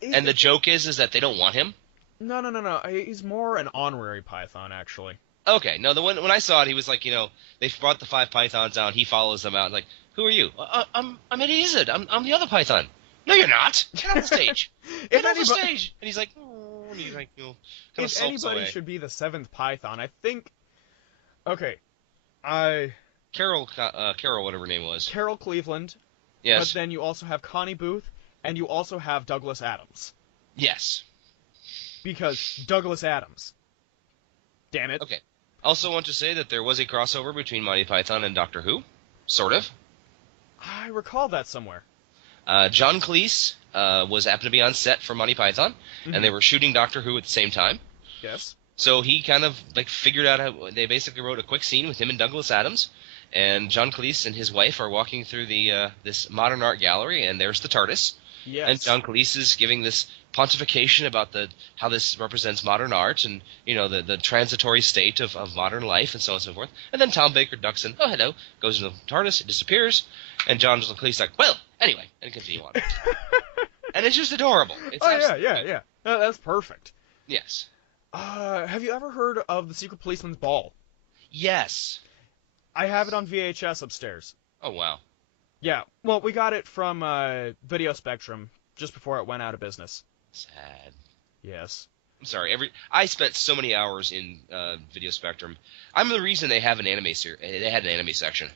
and the joke is that they don't want him. No. He's more an honorary Python, actually. Okay, no, when I saw it, he was like, they brought the 5 Pythons out, he follows them out, like, who are you? I'm Eddie Izzard. I'm the other Python. No, you're not. Get off the stage. Get off the stage. And he's like, oh, and he's like, kind of if sulks anybody away. should be the 7th Python, I think. Okay, Carol, whatever her name was. Carol Cleveland. Yes. But then you also have Connie Booth, and you also have Douglas Adams. Yes. Because Douglas Adams. Damn it. Okay. Also want to say that there was a crossover between Monty Python and Doctor Who. Sort of. I recall that somewhere. John Cleese happened to be on set for Monty Python, and they were shooting Doctor Who at the same time. Yes. So he kind of figured out how they basically wrote a quick scene with him and Douglas Adams, and John Cleese and his wife are walking through the this modern art gallery, and there's the TARDIS. Yes. And John Cleese is giving this pontification about how this represents modern art and the transitory state of modern life and so on and so forth. And then Tom Baker ducks in, oh hello, goes into the TARDIS, it disappears, and John Cleese like, well, anyway, and continue on. And it's just adorable. It's yeah. That's perfect. Yes. Have you ever heard of The Secret Policeman's Ball? Yes. I have it on VHS upstairs. Oh wow. Yeah, well, we got it from Video Spectrum just before it went out of business. Sad. Yes. I'm sorry. I spent so many hours in Video Spectrum. I'm the reason they have an anime they had an anime section.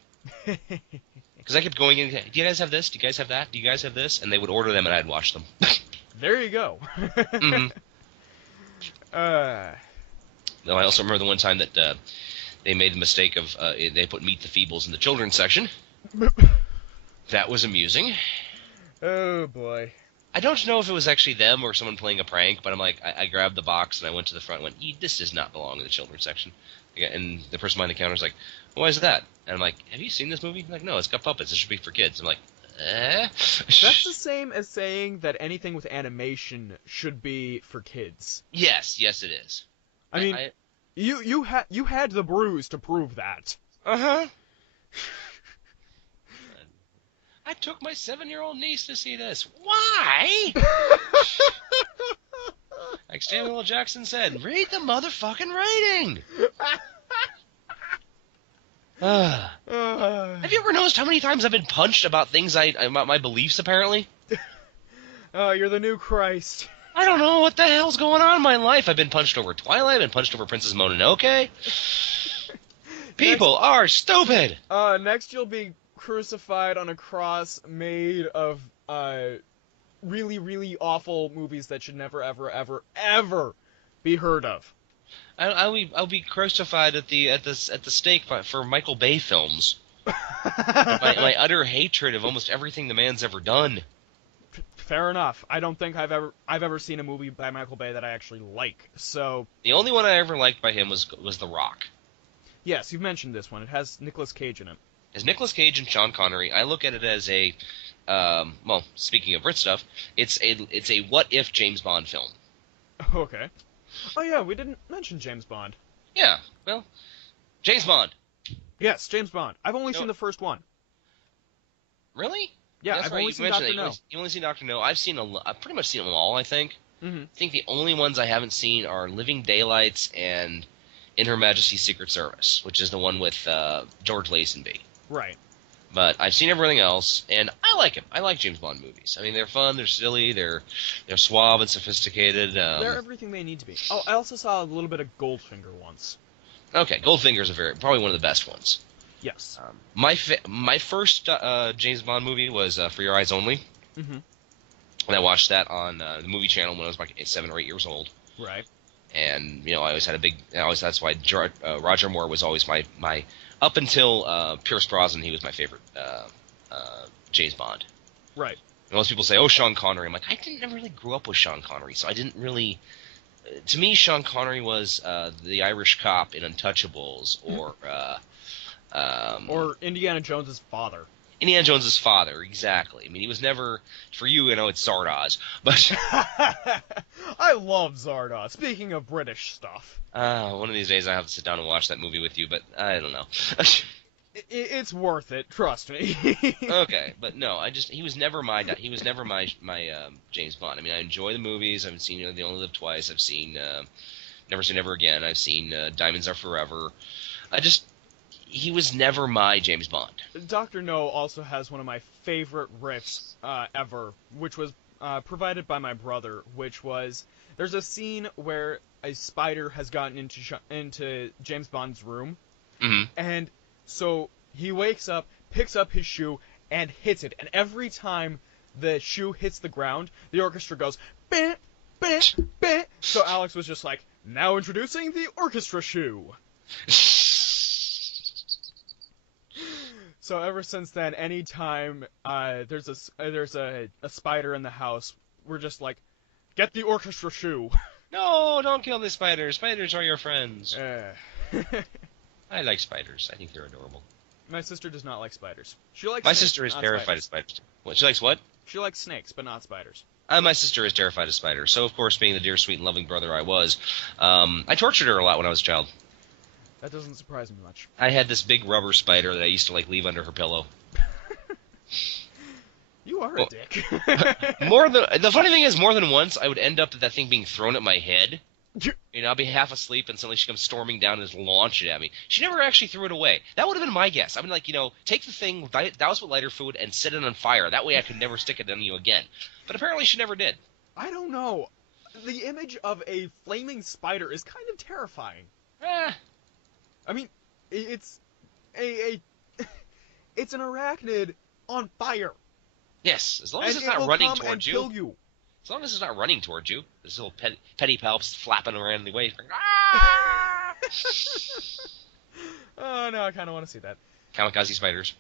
Because I kept going in. Do you guys have this? Do you guys have that? Do you guys have this? And they would order them, and I'd watch them. There you go. Mm-hmm. Though I also remember the one time that they made the mistake of they put Meet the Feebles in the children's section. That was amusing. Oh boy. I don't know if it was actually them or someone playing a prank, but I'm like, I grabbed the box and I went to the front and went, this does not belong in the children's section. And the person behind the counter was like, why is that? And I'm like, have you seen this movie? Like, no, it's got puppets. It should be for kids. I'm like, eh? That's the same as saying that anything with animation should be for kids. Yes, it is. I mean, you had the bruise to prove that. Uh-huh. I took my 7-year-old niece to see this. Why? Like Samuel L. Jackson said, read the motherfucking writing. Have you ever noticed how many times I've been punched about things about my beliefs, apparently? Oh, you're the new Christ. I don't know what the hell's going on in my life. I've been punched over Twilight, I've been punched over Princess Mononoke. People are stupid! Next you'll be crucified on a cross made of, really, really awful movies that should never, ever, ever, ever be heard of. I'll be crucified at the stake for Michael Bay films. my utter hatred of almost everything the man's ever done. Fair enough. I don't think I've ever seen a movie by Michael Bay that I actually like. So the only one I ever liked by him was The Rock. Yes, you've mentioned this one. It has Nicolas Cage in it. As Nicolas Cage and Sean Connery, I look at it as a well, speaking of Brit stuff, it's a what if James Bond film. Okay. Oh yeah, we didn't mention James Bond. Yeah, well, James Bond. Yes, James Bond. I've only seen the first one. Really? Yeah, That's I've right, only seen Dr. No. You've only seen Dr. No. I've pretty much seen them all, I think. Mm-hmm. I think the only ones I haven't seen are Living Daylights and In Her Majesty's Secret Service, which is the one with George Lazenby. Right. But I've seen everything else, and I like him. I like James Bond movies. I mean, they're fun, they're silly, they're suave and sophisticated. They're everything they need to be. Oh, I also saw a little bit of Goldfinger once. Okay, Goldfinger's probably one of the best ones. Yes. My first James Bond movie was For Your Eyes Only. Mm-hmm. And I watched that on the movie channel when I was like 7 or 8 years old. Right. And I always had that's why Roger Moore was always my up until Pierce Brosnan, he was my favorite James Bond. Right. And most people say, "Oh, Sean Connery." I'm like, I never really grew up with Sean Connery, so I didn't really. To me, Sean Connery was the Irish cop in Untouchables, or Indiana Jones's father. Indiana Jones's father, exactly. I mean, he was never, for you, it's Zardoz, but I love Zardoz. Speaking of British stuff, one of these days I have to sit down and watch that movie with you, but I don't know. It's worth it, trust me. Okay, but no, he was never my James Bond. I mean, I enjoy the movies. I've seen They Only Live Twice. I've seen Never Say Never Again. I've seen Diamonds Are Forever. He was never my James Bond. Dr. No also has one of my favorite riffs ever, which was provided by my brother, which was, there's a scene where a spider has gotten into James Bond's room, mm-hmm. and so he wakes up, picks up his shoe, and hits it, and every time the shoe hits the ground, the orchestra goes, beh, beh, beh. So Alex was just like, now introducing the orchestra shoe. So ever since then, anytime there's a spider in the house, we're just like, get the orchestra shoe. No, don't kill the spiders. Spiders are your friends. I like spiders. I think they're adorable. My sister does not like spiders. She likes my snakes, sister is terrified spiders. of spiders. What, she likes what? She likes snakes, but not spiders. My sister is terrified of spiders. So, of course, being the dear, sweet, and loving brother I was, I tortured her a lot when I was a child. That doesn't surprise me much. I had this big rubber spider that I used to leave under her pillow. You are a dick. The funny thing is, more than once, I would end up with that thing being thrown at my head. You know, I'll be half asleep, and suddenly she comes storming down and just launch it at me. She never actually threw it away. That would have been my guess. I mean, like, you know, take the thing, douse with lighter fluid, and set it on fire. That way I could never stick it on you again. But apparently she never did. I don't know. The image of a flaming spider is kind of terrifying. I mean, it's it's an arachnid on fire. Yes, as long as And it's it not will running come towards and you. kill you. As long as it's not running towards you. This little petty palps flapping around the way. Ah! Oh, no, I kind of want to see that. Kamikaze spiders.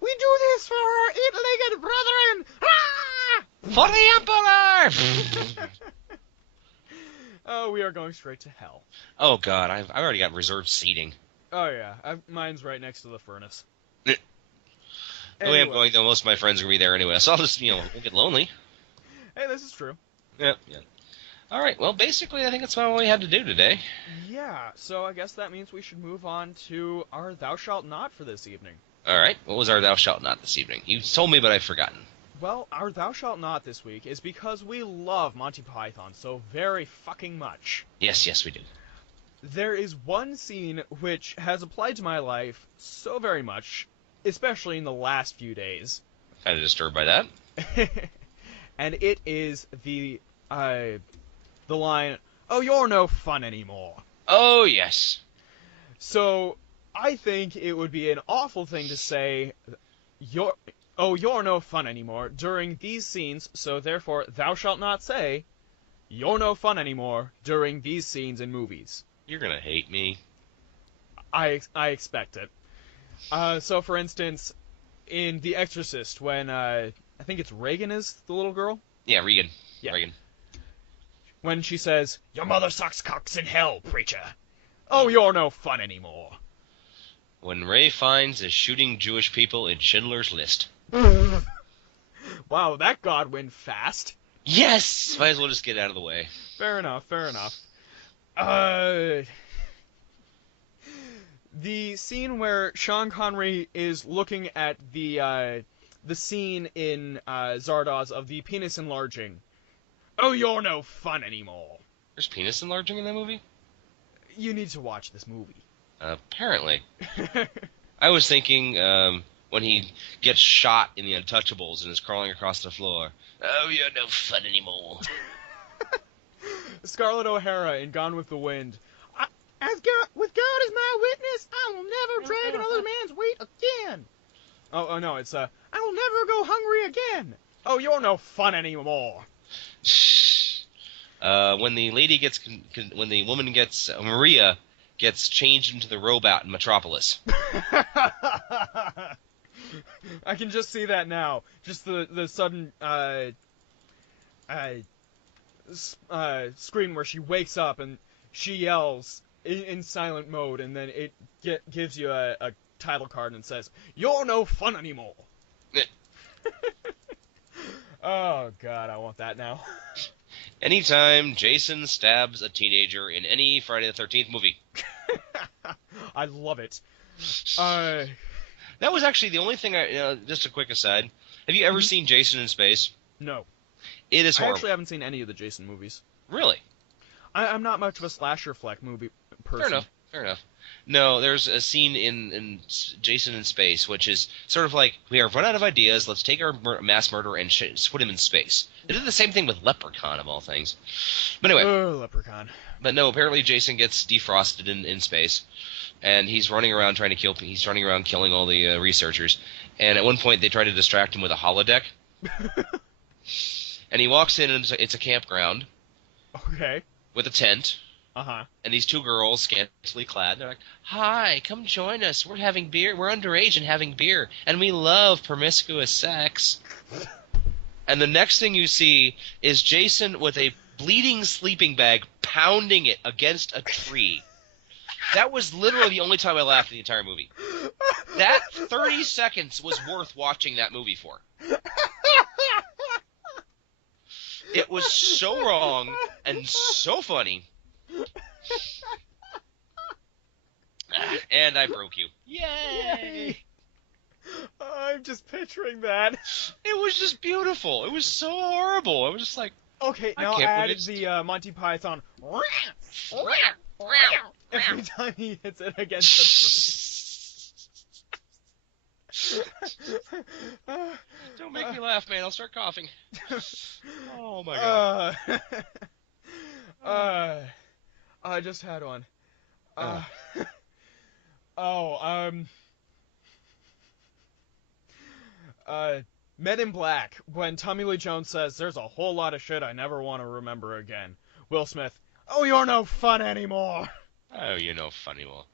We do this for our eight-legged brethren! Ah! For the Emperor! Oh, we are going straight to hell. Oh god, I've already got reserved seating. Oh, yeah. Mine's right next to the furnace. The way I'm going, though, most of my friends are going to be there anyway, so I'll just, we'll get lonely. Hey, this is true. Yeah. Alright, well, basically, I think that's all we had to do today. Yeah, so I guess that means we should move on to our Thou Shalt Not for this evening. Alright, what was our Thou Shalt Not this evening? You told me, but I've forgotten. Well, our Thou Shalt Not this week is because we love Monty Python so very fucking much. Yes, we do. There is one scene which has applied to my life so very much, especially in the last few days. Kind of disturbed by that. And it is the line, "Oh, you're no fun anymore." Oh, yes. So, I think it would be an awful thing to say, you're no fun anymore during these scenes, so therefore thou shalt not say, "You're no fun anymore" during these scenes in movies. You're gonna hate me. I expect it. So, for instance, in The Exorcist, when, I think it's Reagan is the little girl? Yeah, Regan. Yeah. Regan. When she says, "Your mother sucks cocks in hell, preacher." Oh, you're no fun anymore. When Ray Fiennes is shooting Jewish people in Schindler's List. Wow, that god went fast. Yes! Might as well just get out of the way. Fair enough. The scene where Sean Connery is looking at the scene in Zardoz of the penis enlarging. Oh, you're no fun anymore. There's penis enlarging in that movie? You need to watch this movie. Apparently. I was thinking, when he gets shot in The Untouchables and is crawling across the floor. Oh, you're no fun anymore. Scarlett O'Hara in Gone with the Wind. With God as my witness, I will never drag another man's weight again. Oh no, it's I will never go hungry again. Oh, you're no fun anymore. When the lady gets, when the woman gets, Maria gets changed into the robot in Metropolis. I can just see that now. Just the sudden screen where she wakes up and she yells in silent mode, and then it gives you a title card and says, "You're no fun anymore." Oh god, I want that now. Anytime Jason stabs a teenager in any Friday the 13th movie. I love it. That was actually the only thing just a quick aside. Have you ever seen Jason in Space? No. It is I horrible. actually haven't seen any of the Jason movies. Really? I'm not much of a slasher flick movie person. Fair enough. No, there's a scene in Jason in Space, which is sort of like, we have run out of ideas, let's take our mass murderer and put him in space. They did the same thing with Leprechaun, of all things. But anyway. Oh, Leprechaun. But no, apparently Jason gets defrosted in space, and he's running around killing all the researchers. And at one point, they try to distract him with a holodeck. And he walks in, and it's a campground. Okay. With a tent. Uh-huh. And these two girls, scantily clad, they're like, "Hi, come join us. We're having beer. We're underage and having beer. And we love promiscuous sex." And the next thing you see is Jason with a bleeding sleeping bag pounding it against a tree. That was literally the only time I laughed in the entire movie. That 30 seconds was worth watching that movie for. It was so wrong and so funny. And I broke you. Yay! I'm just picturing that. It was just beautiful. It was so horrible. I was just like, Okay, I now can't add believe the Monty Python every time he hits it against the tree. Don't make me laugh, man. I'll start coughing. Oh my god. I just had one. Uh, Oh, Men in Black, when Tommy Lee Jones says, "There's a whole lot of shit I never want to remember again." Will Smith, "Oh, you're no fun anymore." oh, you know, funny well.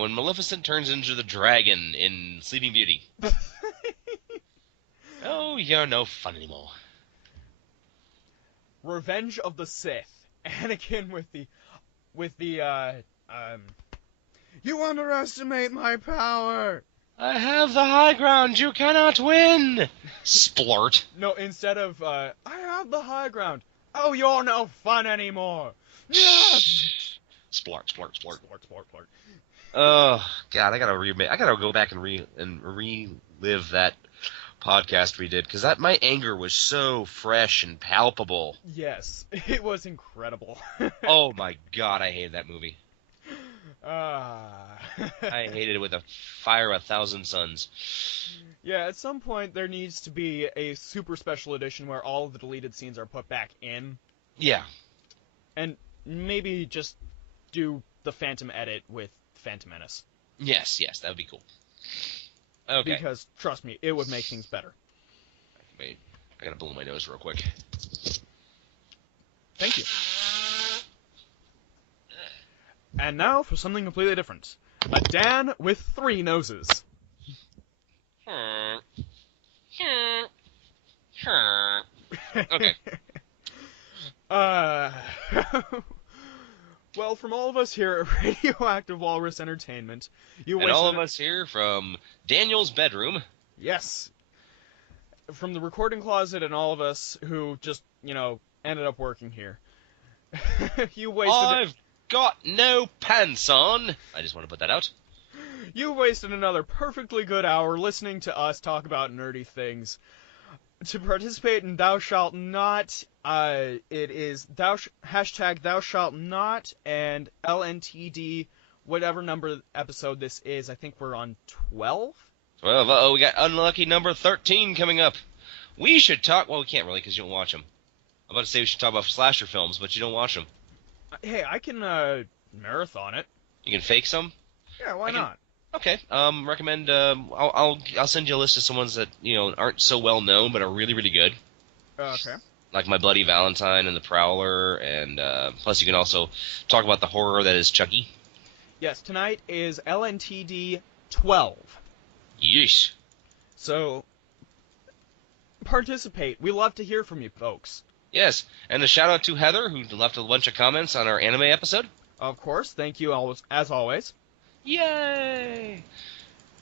When Maleficent turns into the dragon in Sleeping Beauty. Oh, you're no fun anymore. Revenge of the Sith, Anakin with the you underestimate my power. I have the high ground. You cannot win. Splort. No, instead of I have the high ground. Oh, you're no fun anymore. Yes. Splort, splort, splort. Splort. Oh God, I gotta go back and relive that podcast we did because my anger was so fresh and palpable. Yes, it was incredible. Oh my God, I hated that movie. Ah. I hated it with a fire of 1,000 suns. Yeah, at some point there needs to be a super special edition where all of the deleted scenes are put back in. Yeah. And maybe just do the Phantom edit with Phantom Menace. Yes, that would be cool. Okay. Because, trust me, it would make things better. Wait, I gotta blow my nose real quick. Thank you. And now for something completely different. A Dan with 3 noses. Okay. Well, from all of us here at Radioactive Walrus Entertainment, And all of us here from Daniel's bedroom. Yes. From the recording closet and all of us who just, ended up working here. You wasted... I've got no pants on. I just want to put that out. You wasted another perfectly good hour listening to us talk about nerdy things. To participate in Thou Shalt Not, it is hashtag Thou Shalt Not and LNTD, whatever number episode this is. I think we're on 12? 12. Uh-oh, we got unlucky number 13 coming up. We should talk... Well, we can't really because you don't watch them. I'm about to say we should talk about slasher films, but you don't watch them. Hey, I can marathon it. You can fake some? Yeah, why not? Okay. Recommend. I'll send you a list of some ones that aren't so well known but are really really good. Okay. Like My Bloody Valentine and The Prowler, and plus you can also talk about the horror that is Chucky. Yes, tonight is LNTD 12. Yeesh. So participate. We love to hear from you, folks. Yes, and a shout out to Heather who left a bunch of comments on our anime episode. Of course. Thank you as always. Yay!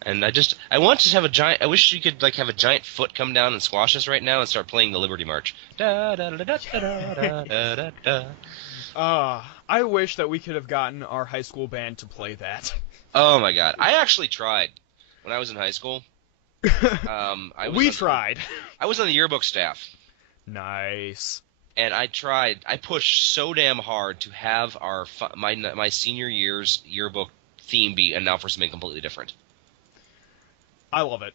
And I want to have a giant. I wish you could have a giant foot come down and squash us right now and start playing the Liberty March. Da da da da da da da da. I wish that we could have gotten our high school band to play that. Oh my God! I actually tried when I was in high school. We tried. I was on the yearbook staff. Nice. And I tried. I pushed so damn hard to have my senior year's yearbook theme be and now for something completely different. I love it.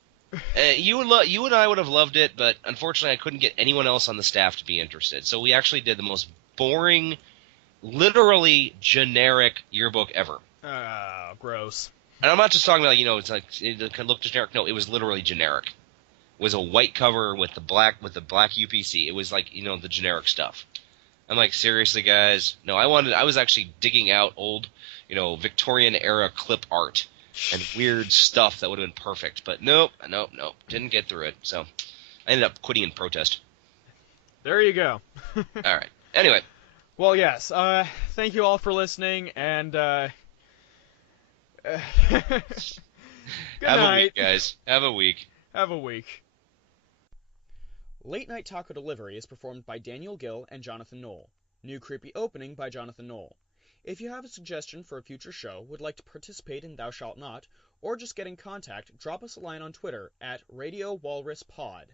You and I would have loved it, but unfortunately I couldn't get anyone else on the staff to be interested. So we actually did the most boring, literally generic yearbook ever. Gross. And I'm not just talking about it can look generic. No, it was literally generic. It was a white cover with the black UPC. It was the generic stuff. I'm like, seriously, guys? No, I was actually digging out old, Victorian era clip art and weird stuff that would have been perfect. But nope, didn't get through it. So I ended up quitting in protest. There you go. All right. Anyway. Well, yes. Thank you all for listening, and good Have night. a week, guys. Have a week. Have a week. Late Night Taco Delivery is performed by Daniel Gill and Jonathan Knoll. New creepy opening by Jonathan Knoll. If you have a suggestion for a future show, would like to participate in Thou Shalt Not, or just get in contact, drop us a line on Twitter at Radio Walrus Pod.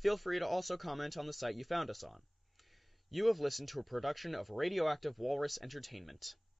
Feel free to also comment on the site you found us on. You have listened to a production of Radioactive Walrus Entertainment.